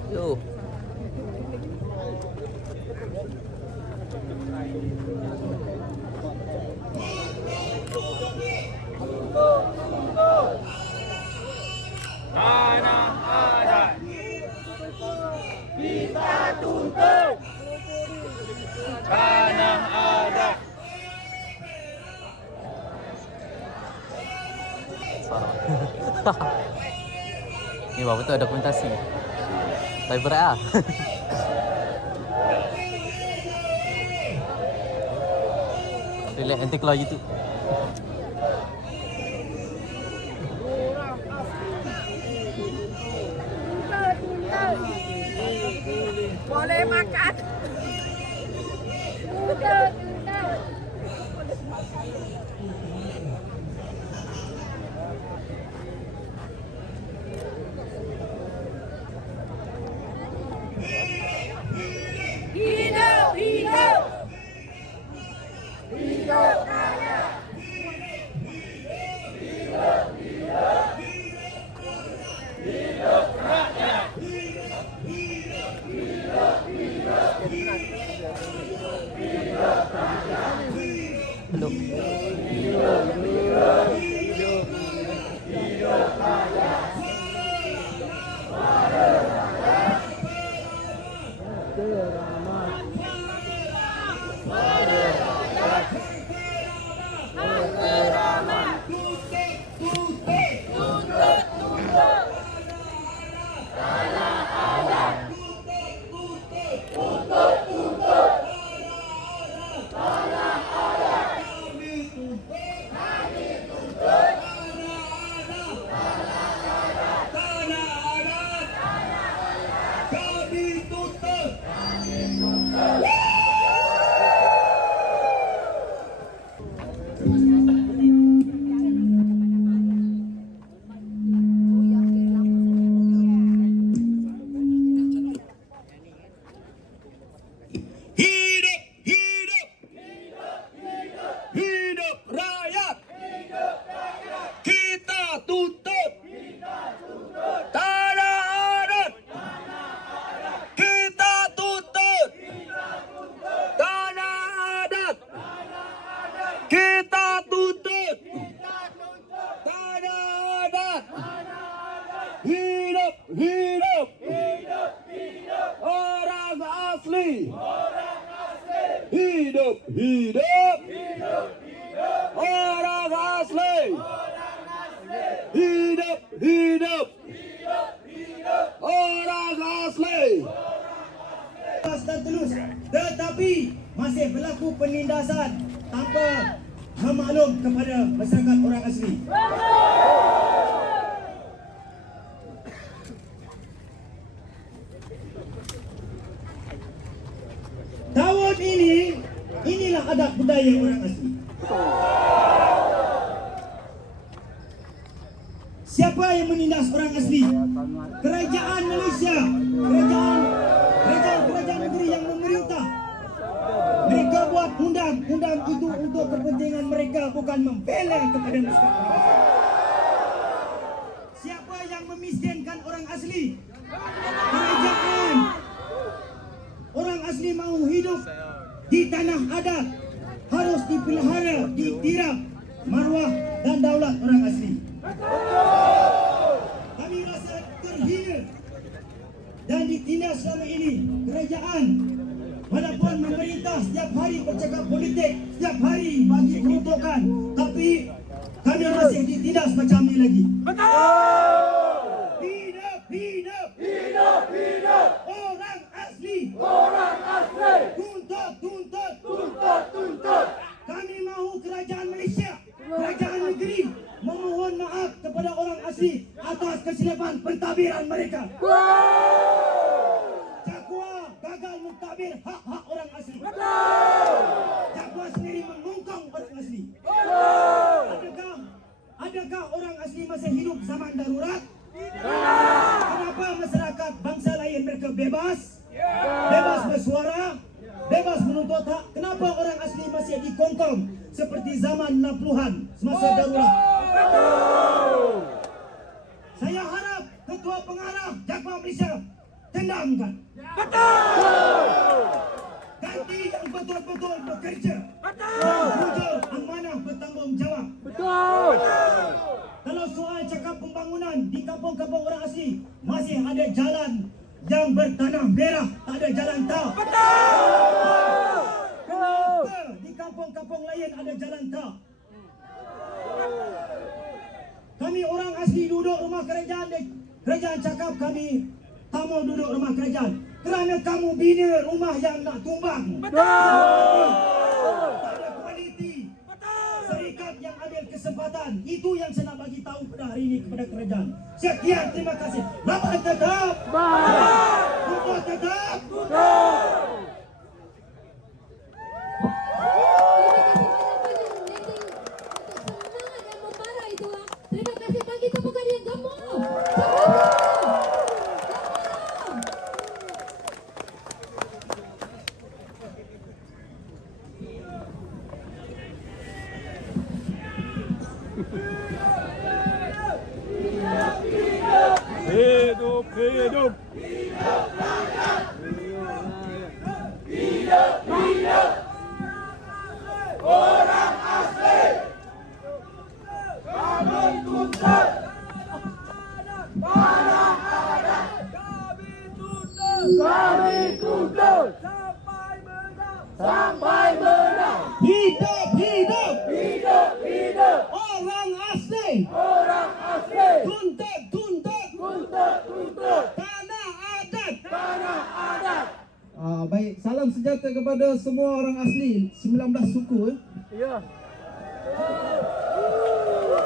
Yo. Tanah adat kita tuntut. Tanah adat. Ni bawa betul dokumentasi. Tapi berat lah. Relax nanti keluar YouTube. Boleh makan. Tetapi masih berlaku penindasan tanpa memaklum kepada masyarakat orang asli. Tahun ini, inilah adat budaya orang asli. Siapa yang menindas orang asli? Kerajaan Malaysia, kerajaan negeri yang memerintah. Mereka buat undang-undang itu untuk kepentingan mereka, bukan membela kepada masyarakat orang asli. Siapa yang memiskinkan orang asli? Kerajaan. Orang asli mau hidup di tanah adat, harus dipelihara, ditirap maruah dan daulat orang asli. Kami rasa terhina dan ditindas selama ini. Kerajaan walaupun memerintah setiap hari bercakap politik, setiap hari bagi peruntukan, tapi kami masih ditindas macam ini lagi. Hidup, hidup, hidup, hidup orang asli, orang asli. Tuntut, tuntut, tuntut, tuntut. Kami mahu kerajaan Malaysia, kerajaan negeri memohon maaf kepada orang asli atas kesilapan pentadbiran mereka. Jakwa gagal mentadbir hak-hak orang asli. Jakwa sendiri mengungkang orang asli. Adakah orang asli masih hidup zaman darurat? Kenapa masyarakat bangsa lain mereka bebas? Bebas bersuara, bebas menuntut hak. Kenapa orang asli masih dikongkong seperti zaman 60-an semasa darurat? Saya harap Ketua Pengarah Jakwa Malaysia tendangkan. Ganti yang betul-betul bekerja. Jujur, amanah, bertanggungjawab. Kalau soal cakap pembangunan di kampung-kampung orang asli, masih ada jalan yang bertanah merah, tak ada jalan tar. Kenapa di kampung-kampung lain ada jalan tar? Kami orang asli duduk rumah kerajaan, kerajaan cakap kami tak mau duduk rumah kerajaan kerana kamu bina rumah yang nak tumbang. Tak ada kualiti. Serikat yang ambil kesempatan, itu yang saya nak bagi tahu pada hari ini kepada kerajaan. Sekian, terima kasih. Lapan tetap. Tuntut tetap. Hidup, hidup, hidup, hidup. Orang asli, orang asli. Tuntut, tuntut, tuntut, tuntut. Tanah adat, tanah adat. Baik, salam sejahtera kepada semua orang asli 19 suku. Ya.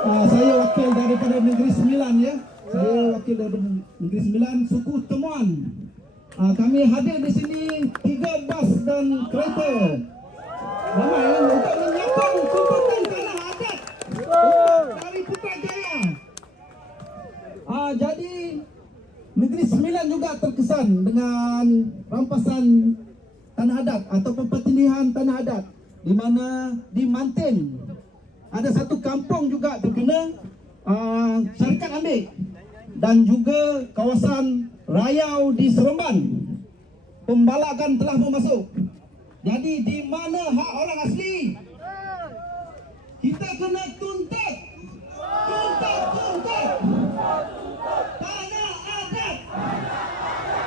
Saya wakil daripada Negeri Sembilan ya. Saya wakil daripada Negeri Sembilan, suku Temuan. Kami hadir di sini 3 bas dan kereta. Ramai untuk menyokong tuntutan tanah adat dari Putrajaya. Jadi Negeri Sembilan juga terkesan dengan rampasan tanah adat atau pertanian tanah adat, di mana di Mantin ada satu kampung juga terkena syarikat ambil, dan juga kawasan Rayau di Seremban pembalakan telah masuk. Jadi di mana hak orang asli? Kita kena tuntut. Tuntut, tuntut. Tanah adat.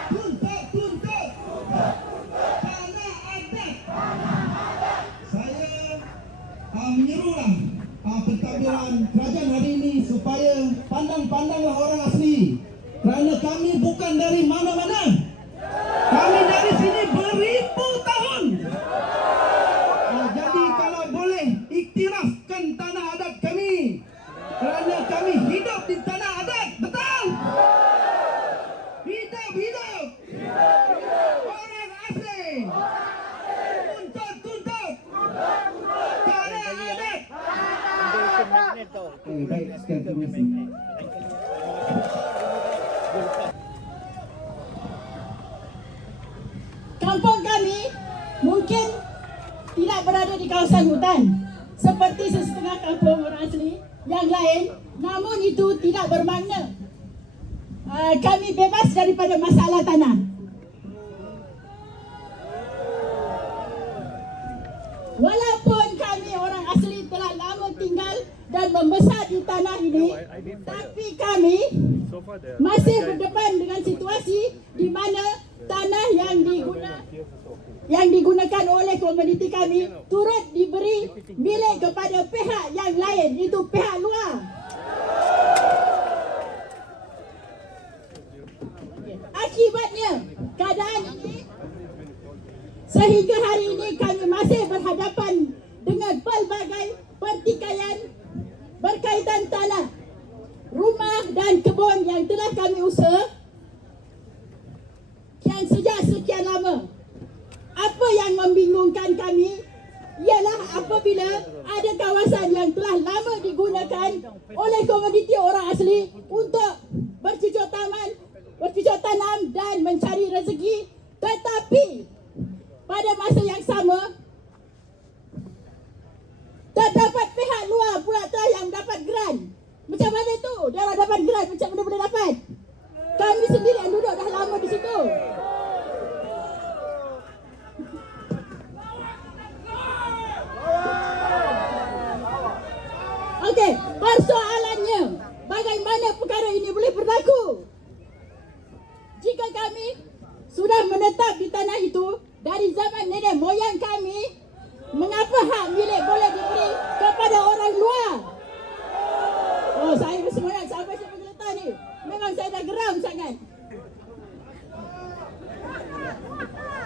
Tuntut, tuntut. Tanah adat. Saya menyerulah pentadbiran kerajaan hari ini supaya pandang-pandanglah orang asli. Kerana kami bukan dari mana-mana. Kami dari sini beribu tahun. Jadi kalau boleh iktirafkan tanah adat kami, kerana kami hidup di tanah adat, betul? Hidup, hidup. Orang asli. Tuntut, tuntut. Tanah adat. Baik, sekian, terima kasih. Kampung kami mungkin tidak berada di kawasan hutan seperti setengah kampung orang asli yang lain, namun itu tidak bermakna kami bebas daripada masalah tanah. Walaupun kami orang asli telah lama tinggal dan membesar di tanah ini, tapi kami masih berdepan dengan situasi di mana tanah yang digunakan oleh komuniti kami turut diberi milik kepada pihak yang lain, itu pihak luar. Akibatnya keadaan ini sehingga hari ini kami masih berhadapan dengan pelbagai pertikaian berkaitan tanah, rumah dan kebun yang telah kami usaha yang sejak sekian lama. Apa yang membingungkan kami ialah apabila ada kawasan yang telah lama digunakan oleh komuniti orang asli untuk bercocok tanam dan mencari rezeki, tetapi pada masa yang sama terdapat pihak luar pula telah yang dapat grant. Macam mana tu? Dia orang dapat grant, macam mana boleh dapat? Kami sendiri yang duduk dah lama di situ. Okey, persoalannya bagaimana perkara ini boleh berlaku? Jika kami sudah menetap di tanah itu dari zaman nenek moyang kami, mengapa hak milik boleh diberi kepada orang luar? Oh, saya bersemangat sampai saya bergetar ni. Memang saya dah geram sangat.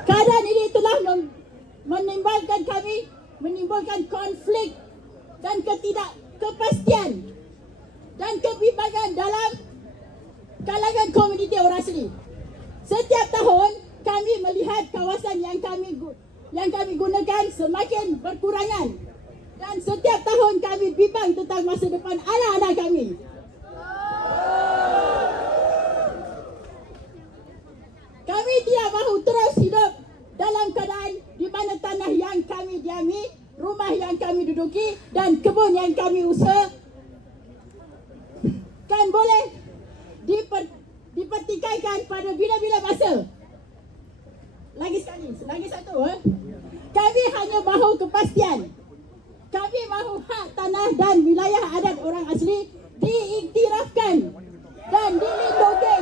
Keadaan ini telah menimbulkan konflik dan ketidakkepastian dan kebimbangan dalam kalangan komuniti orang asli. Setiap tahun kami melihat kawasan yang kami gunakan semakin berkurangan, dan setiap tahun kami bimbang tentang masa depan anak-anak kami. Kami tidak mahu terus hidup dalam keadaan di mana tanah yang kami diami, rumah yang kami duduki dan kebun yang kami usaha kan boleh dipertikaikan diselesaikan pada bila-bila masa. Lagi sekali, lagi satu. Kami hanya mahu kepastian. Kami mahu hak tanah dan wilayah adat orang asli diiktirafkan dan dilindungi.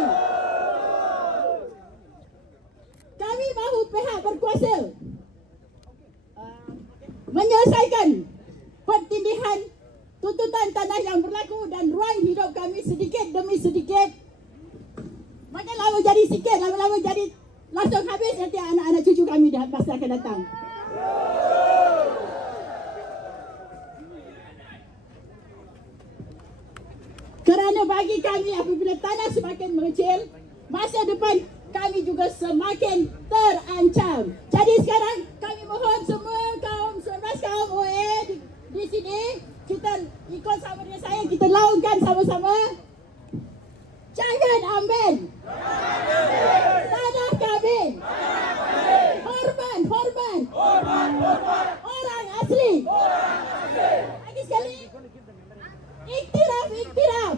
Kami mahu pihak berkuasa menyelesaikan pertindihan tuntutan tanah yang berlaku dan ruang hidup kami sedikit demi sedikit. Makin lama jadi sikit, lama-lama jadi langsung habis nanti anak-anak cucu kami dah pasti akan datang. Kerana bagi kami apabila tanah semakin mengecil, masa depan kami juga semakin terancam. Jadi sekarang kami mohon semua kaum 19 kaum OA di sini, kita ikut sama dengan saya, kita laungkan sama-sama. Jangan ambil tanah kami. Hormat orang asli. Lagi sekali. Iktiraf.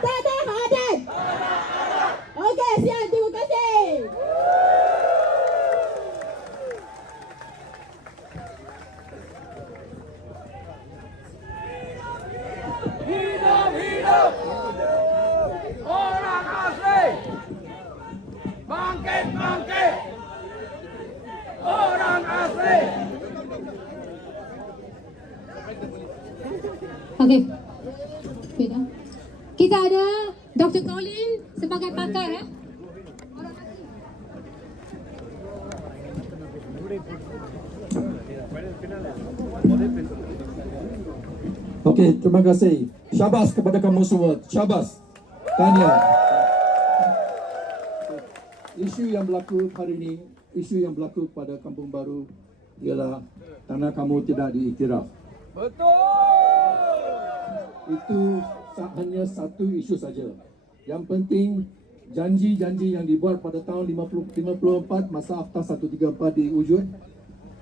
Tanah adat. Okey, siap, terima kasih. Hidup orang asli. Bangkit orang asli. Okey. Kita ada Dr. Colin sebagai pakar ya. Okey, terima kasih. Syabas kepada kamu semua. Syabas. Tahniah. Isu yang berlaku hari ini, isu yang berlaku pada Kampung Baru ialah tanah kamu tidak diiktiraf. Itu hanya satu isu saja. Yang penting janji-janji yang dibuat pada tahun 54 masa Akta 134 diwujud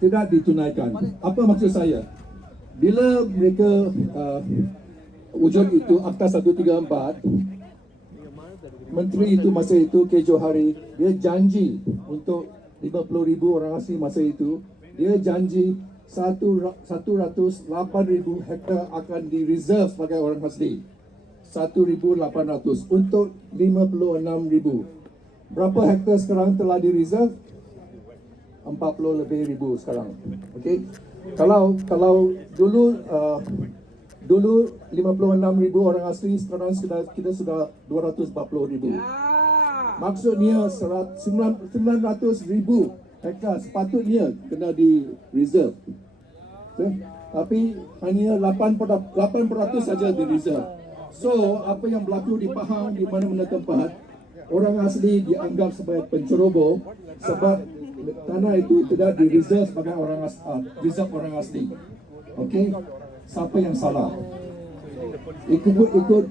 tidak ditunaikan. Apa maksud saya? Bila mereka wujud itu Akta 134, Menteri itu masa itu K. Johari, dia janji untuk 50,000 orang asli masa itu, dia janji 108,000 hektar akan di-reserve sebagai orang asli. 1,800 untuk 56,000. Berapa hektar sekarang telah di-reserve? 40 lebih ribu sekarang. Okey. Kalau dulu 56,000 orang asli, sekarang kita sudah 240,000. Maksudnya 900,000 hektar sepatutnya kena di reserve. Tapi hanya 8% saja di reserve. So, apa yang berlaku di Pahang di mana-mana tempat, orang asli dianggap sebagai penceroboh sebab tanah itu tidak di reserve sebagai reserve orang asli. Okey, siapa yang salah? Ikut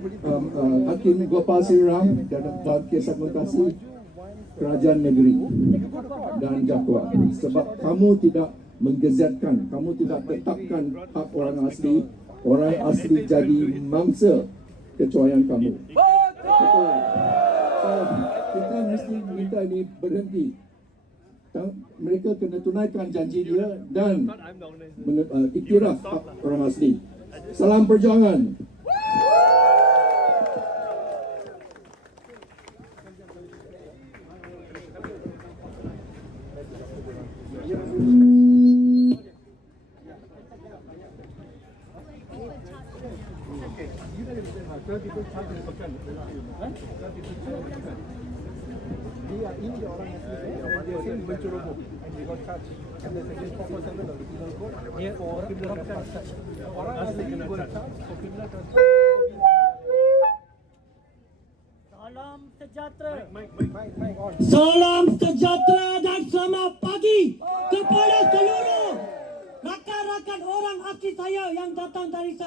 Hakim Gopal Sriram dan kes argumentasi kerajaan negeri dan Jakwa, sebab kamu tidak menggezetkan, kamu tidak tetapkan hak orang asli jadi mangsa kecuaian kamu. Betul. So, kita mesti minta ini berhenti. Mereka kena tunaikan janji dia dan iktiraf hak orang asli. Salam perjuangan. Dia ini orang yang dia menceroboh. Orang asli kena Salam sejahtera dan selamat pagi kepada seluruh rakan-rakan orang asli saya yang datang dari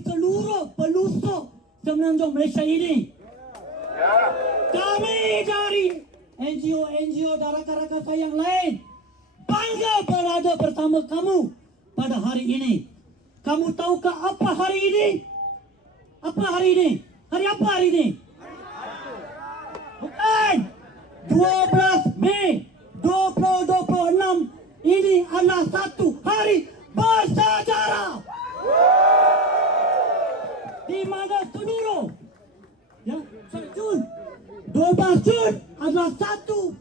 seluruh pelosok semenanjung Malaysia ini. Kami dari NGO dan rakan-rakan saya yang lain bangga berada bersama kamu pada hari ini. Kamu tahukah apa hari ini? Apa hari ini? Hari apa hari ini? 12 Mei 2026 ini adalah satu hari bersejarah di mana seluruh Jun 12 Jun adalah satu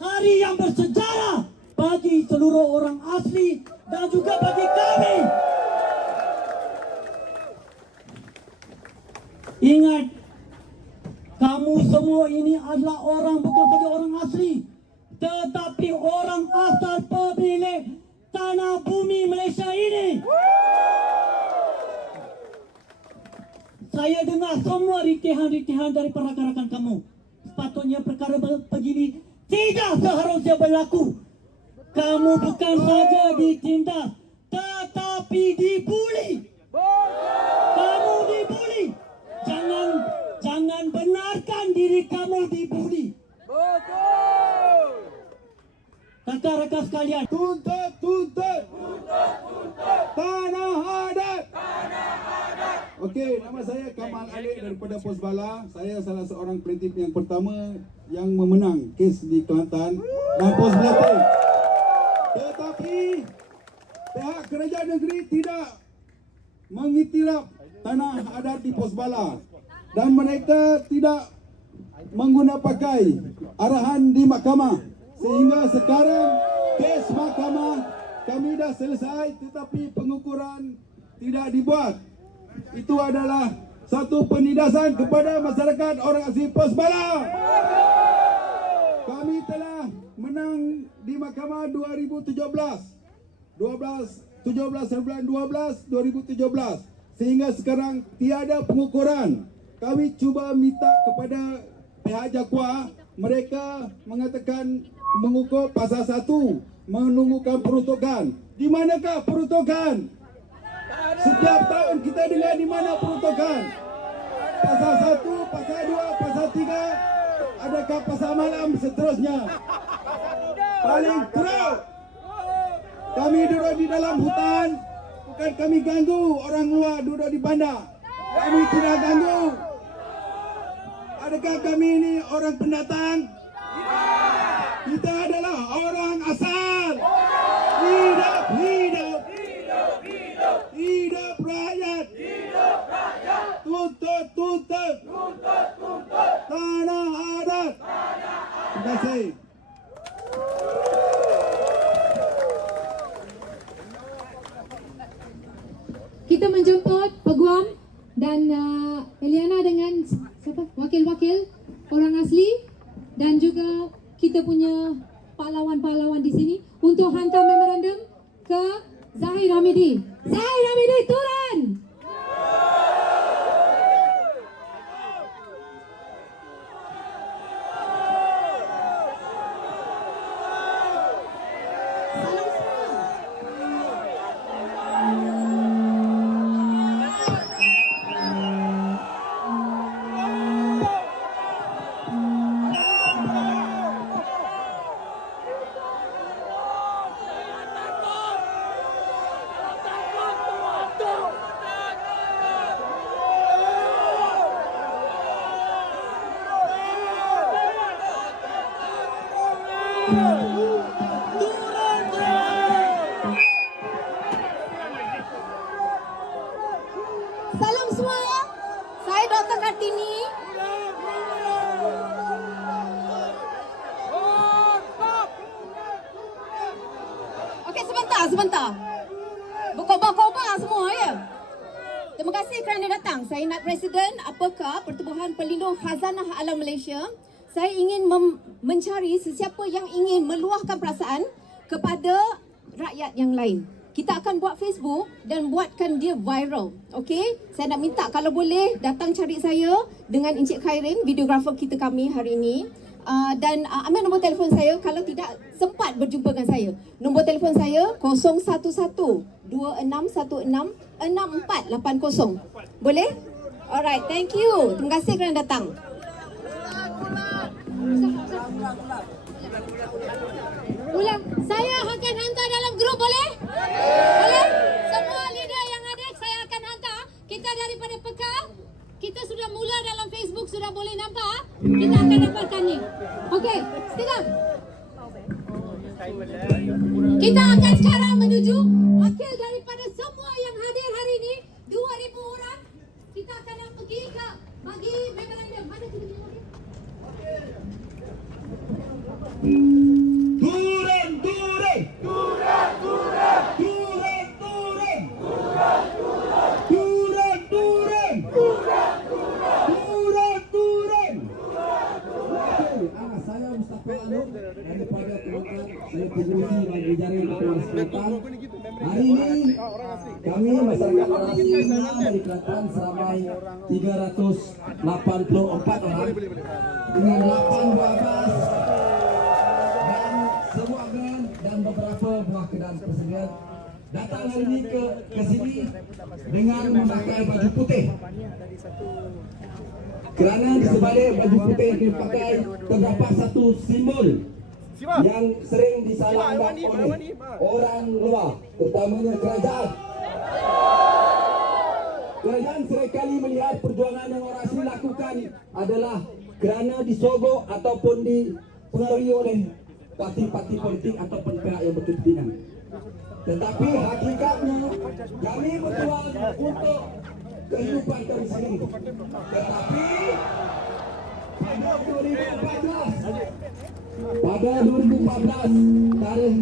hari yang bersejarah bagi seluruh orang asli dan juga bagi kami. Ingat, kamu semua ini adalah orang, bukan saja orang asli, tetapi orang asal pemilik tanah bumi Malaysia ini. Saya dengar semua rintihan-rintihan dari rakan-rakan kamu. Sepatutnya perkara begini tidak seharusnya berlaku. Kamu bukan saja ditindas, tetapi dibuli. Kamu dibuli. Jangan benarkan diri kamu dibuli. Betul. Rakan-rakan sekalian, tuntut tanah adat. Okey, nama saya Kamal Alik daripada Pos Bala. Saya salah seorang plaintiff yang pertama yang memenang kes di Kelantan dan Pos Blatin. Tetapi pihak kerajaan negeri tidak mengiktiraf tanah adat di Pos Bala dan mereka tidak mengguna pakai arahan di mahkamah, sehingga sekarang kes mahkamah kami dah selesai tetapi pengukuran tidak dibuat. Itu adalah satu penindasan kepada masyarakat orang asli Pos Bala. Kami telah menang di mahkamah 2017 bulan 12 2017 sehingga sekarang tiada pengukuran. Kami cuba minta kepada pihak jakwa, mereka mengatakan mengukur pasal 1, menunggukan peruntukan. Di manakah peruntukan? Setiap tahun kita dengar di mana peruntukan. Pasal 1, pasal 2, pasal 3, adakah pasal malam seterusnya? Paling teruk, kami duduk di dalam hutan, bukan kami ganggu orang luar duduk di bandar. Kami tidak ganggu. Adakah kami ini orang pendatang? Kita adalah orang asal. Hidup rakyat. Tuntut tanah adat. Terima kasih. Kita menjemput Peguam dan Eliana dengan siapa? Wakil-wakil orang asli dan juga kita punya pahlawan-pahlawan di sini untuk hantar memorandum ke Zahir Hamidi. Zahir Hamidi turun. Salam semua. Saya Dr. Kartini. Okey, sebentar. Berkobar-kobar semua ya. Terima kasih kerana datang. Saya nak Presiden apakah Pertubuhan Pelindung Khazanah Alam Malaysia. Saya ingin mencari sesiapa yang ingin meluahkan perasaan kepada rakyat yang lain. Kita akan buat Facebook dan buatkan dia viral. Okey? Saya nak minta kalau boleh datang cari saya dengan Encik Khairin, videografer kita kami hari ini. Dan ambil nombor telefon saya kalau tidak sempat berjumpa dengan saya. Nombor telefon saya 011-2616-6480. Boleh? Alright, thank you. Terima kasih kerana datang. Ulang, saya akan hantar dalam grup, boleh? Boleh? Semua leader yang ada saya akan hantar. Kita daripada Pekal, kita sudah sudah mula dalam Facebook, sudah boleh nampak. Kita akan dapatkan ni. Okey, stand up. Kita akan sekarang menuju akhir daripada semua yang hadir hari ini, 2,000 orang. Kita akan pergi ke bagi memorandum. Mana kita pergi lagi? Turun, turun. Turun, turun. Turun, turun. Turun, turun. Turun, turun. Saya Mustafa Alur daripada Kementerian saya pengurusi bagi jaring Ketua Sultan. Hari ini kami masyarakat orasi dari Kelantan seramai 384 orang dengan 8 buah bas dan sebuah geran dan beberapa buah kendaraan persediaan datang hari ini ke sini dengan memakai baju putih. Kerana di sebalik baju putih yang dipakai terdapat satu simbol yang sering disalahkan oleh orang luar, terutamanya kerajaan. Kerajaan seringkali melihat perjuangan yang orasi lakukan adalah kerana disogok ataupun dipengaruhi oleh parti-parti politik ataupun pihak yang berkepentingan. Tetapi hakikatnya kami berjuang untuk kehidupan kami sendiri. Tetapi pada 2014 tarikh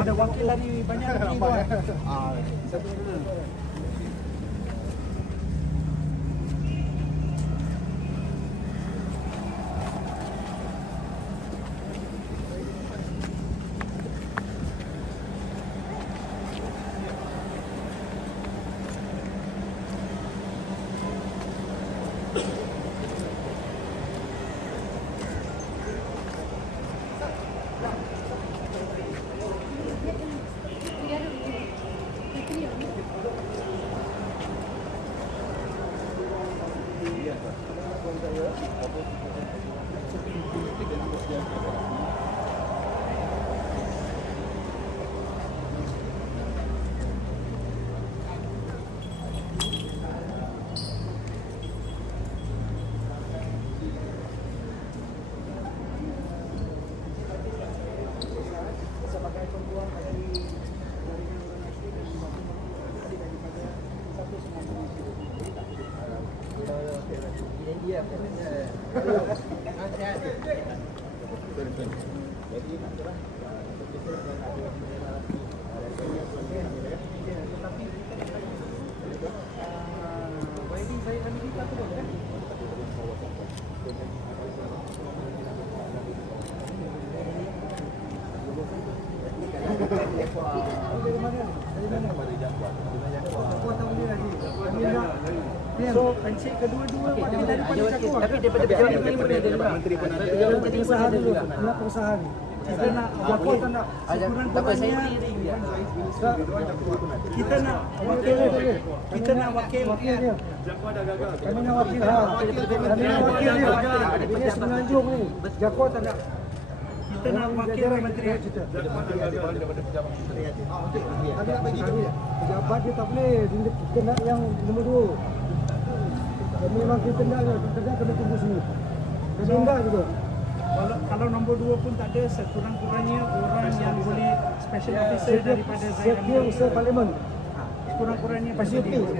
ada wakil dari banyak negara. kepada Jaguar. Jaguar tak boleh lagi. Kami nak so pencik kedua-dua wakil daripada Jaguar. Tapi daripada pejabat menteri pun ada juga. Menteri pun ada. Pejabat pengusaha dulu. Nak pengusaha ni. Kita nak Jaguar tak nak. Sekurang-kurangnya kita nak wakil dia. Kita nak wakil dia. Jaguar dah gagal. Kami nak wakil Kami nak wakil dia. Ini Semenanjung ni. Jaguar tak nak. Kita nak wakil menteri kita. Jaguar dah gagal daripada pejabat menteri. Kami nak bagi pejabat dia tak boleh. Kita nak yang nombor 2. Memang kita nak kami tunggu sini. Kami enggak juga. Kalau nombor 2 pun tak ada, sekurang-kurangnya orang yang boleh special officer daripada Setiap usaha parlimen. sekurang-kurangnya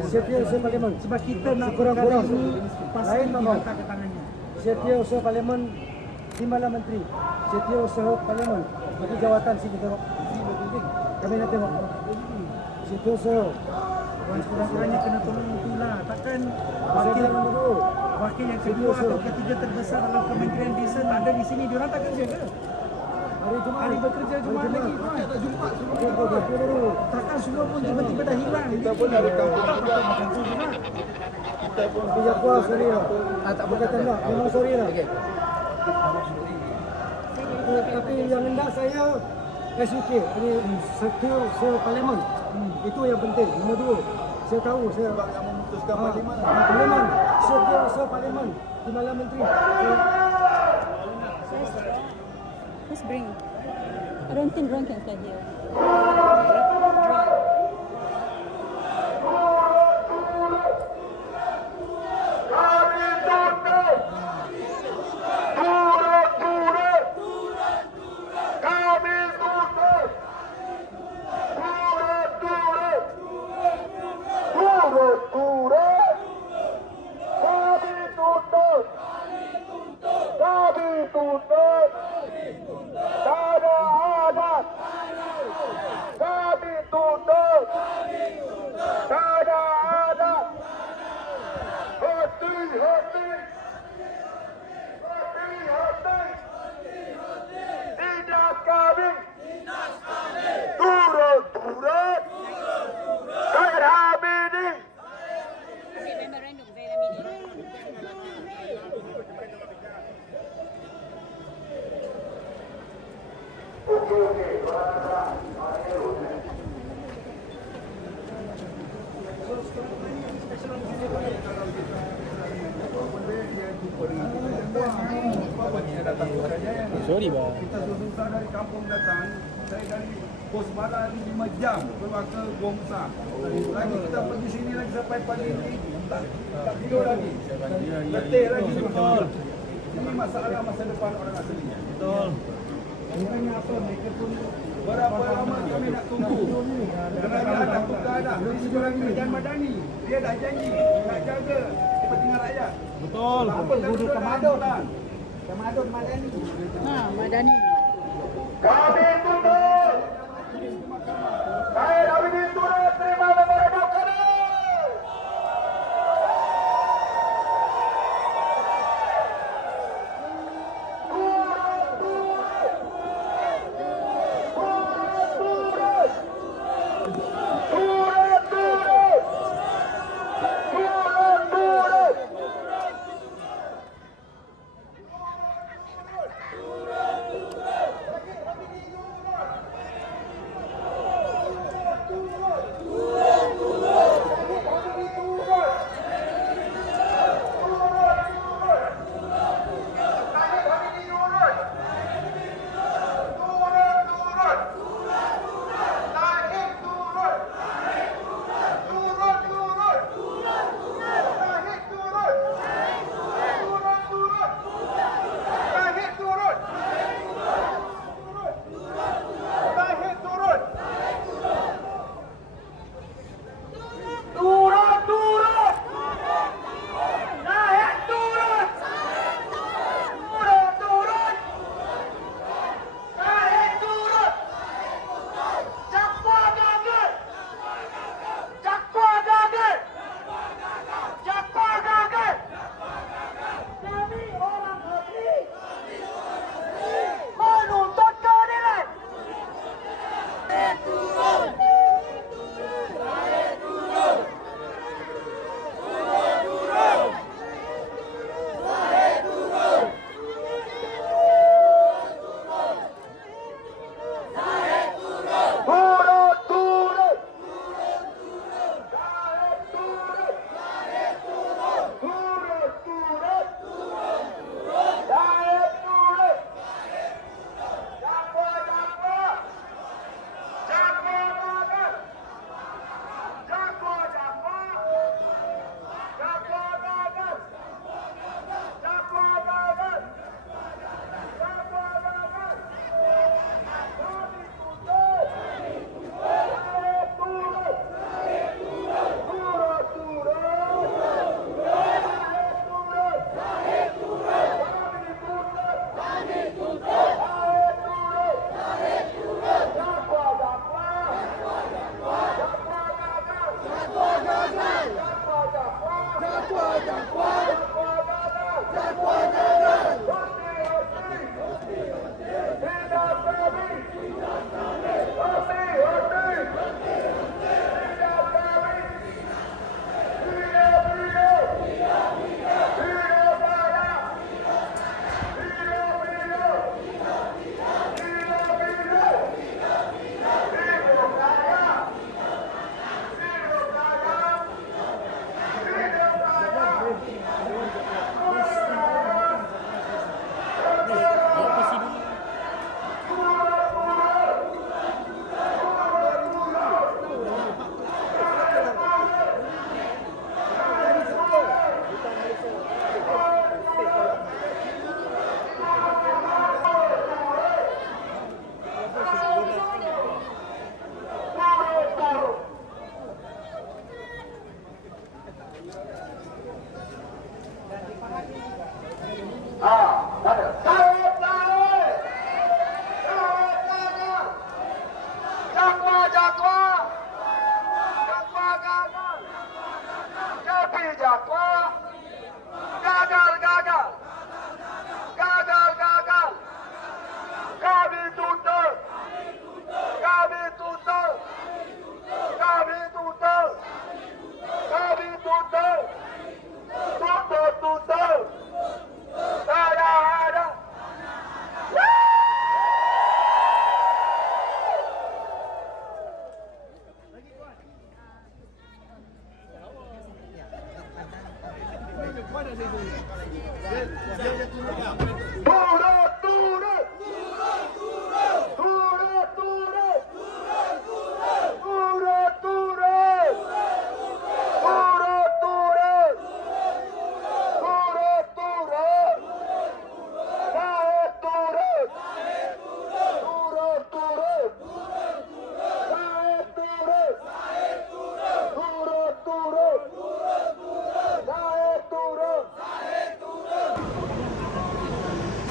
Setiap usaha parlimen. sebab kita nak Sekurang-kurang perkara ini pasti lain tak mau. dihantar ke tangannya. Setiap usaha parlimen Timbalan Menteri. Setiap usaha parlimen bagi jawatan sini tengok. Kami nak tengok. Setiap usaha. Sekurang-kurangnya kena tolong itulah. Takkan Wakil nombor 2. wakil yang kedua atau ketiga terbesar dalam Kementerian Desa tak ada di sini, diorang tak kerja ke? Hari Jumaat. Hari bekerja Jumaat lagi. Tak Jumaat semua. Takkan semua pun tiba-tiba dah hilang. Kita pun ada kampung juga. Kita pun Jaguar sorry lah. Tak boleh tanda. Memang sorry lah. Tapi yang hendak saya SUK ini setiap usaha parlimen. Itu yang penting. Nombor 2. Saya tahu saya Yang memutuskan parlimen. parlimen. Setiap usaha parlimen Timbalan Menteri. Let's bring. I don't think Ron can stay here. Sorry bang. Kita susah dari kampung datang. Saya dari pos baran 5 jam keluar ke Gongsa. Lagi kita pergi sini lagi sampai pagi ini. Tak tidur lagi. Letih lagi. Betul. Ini masalah masa depan orang aslinya. Betul. Makanya apa mereka pun berapa lama kami nak tunggu. Kerajaan dah tukar dah. Sekarang kerajaan Madani. Dia dah janji nak jaga kepentingan rakyat. Betul. Apa duduk Tamadun lah. Tamadun Madani. Madani. Kami tunduk. Saya Dawidi turut terima memorandum kami.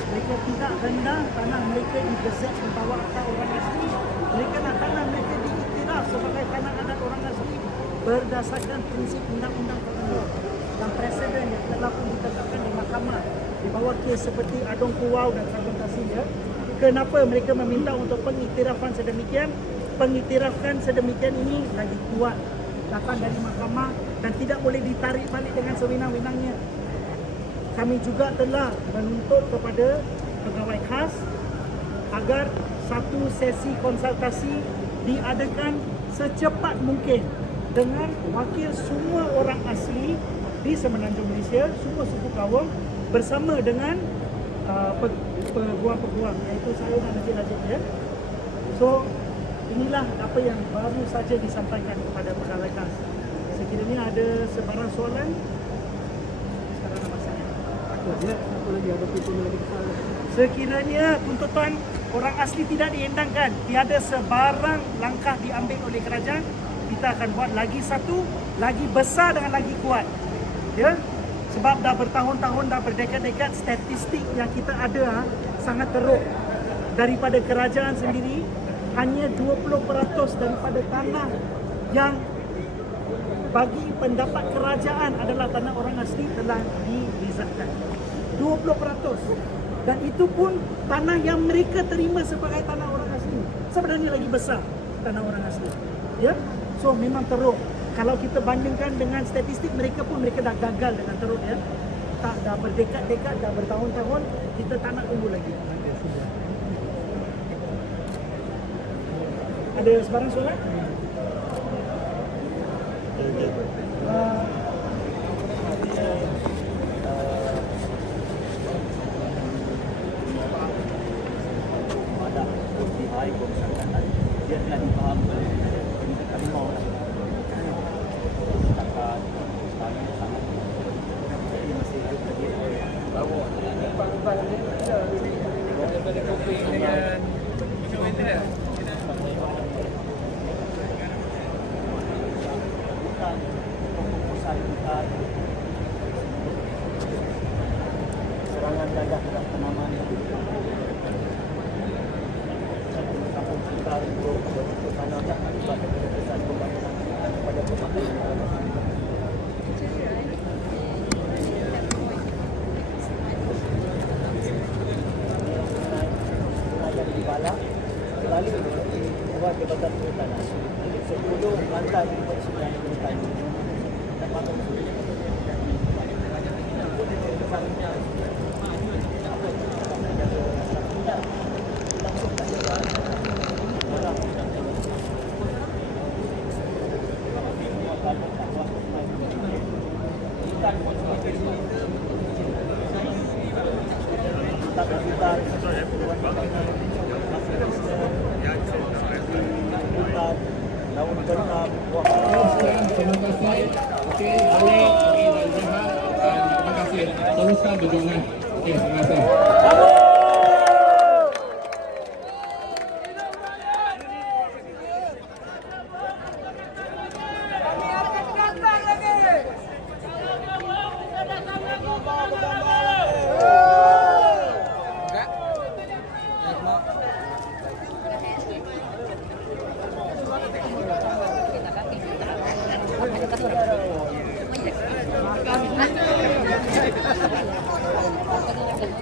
Mereka tidak hendak tanah mereka digezet membawa akta orang asli. Mereka nak tanah mereka diiktiraf sebagai tanah adat orang asli berdasarkan prinsip undang-undang perundang dan presiden yang telah pun ditetapkan di mahkamah di bawah kes seperti Adong Kuwau dan Sabun Tasir. Kenapa mereka meminta untuk pengiktirafan sedemikian? Pengiktirafan sedemikian ini lagi kuat datang dari mahkamah dan tidak boleh ditarik balik dengan sewenang-wenangnya. Kami juga telah menuntut kepada pegawai khas agar satu sesi konsultasi diadakan secepat mungkin dengan wakil semua orang asli di Semenanjung Malaysia, semua suku Kawung bersama dengan peguam-peguam, iaitu saya dan Najib ya. So inilah apa yang baru saja disampaikan kepada pegawai khas. Sekiranya ada sebarang soalan, sekarang masanya. Sekiranya tuntutan orang asli tidak diendangkan, tiada sebarang langkah diambil oleh kerajaan, kita akan buat lagi satu, lagi besar dan lagi kuat. Ya, sebab dah bertahun-tahun, dah berdekad-dekad statistik yang kita ada sangat teruk. Daripada kerajaan sendiri, hanya 20% daripada tanah yang bagi pendapat kerajaan adalah tanah orang asli telah dirizalkan. 20%. Dan itu pun tanah yang mereka terima sebagai tanah orang asli. Sebenarnya lagi besar tanah orang asli. Ya. So memang teruk. Kalau kita bandingkan dengan statistik, mereka pun mereka dah gagal dengan teruk ya. Tak dah berdekad-dekad, dah bertahun-tahun, kita tak nak tunggu lagi. Ada sebarang soalan? Dia telah dipahami kami mau kata sangat jadi masih hidup lagi bawa panggung ni daripada kopi dengan macam itu dah bukan proposal kita serangan gajah terhadap tanaman kampung kita untuk tanah yang akibat keputusan pembangunan kepada pembangunan yang dibalak selalu buat Jabatan Perhutanan 10 lantai di sebelah hutan dan patut teruskan perjuangan. Okey, terima kasih.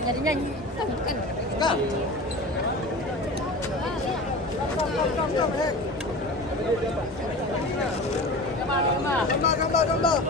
Jadi nyanyi kan? Enggak. Gambar.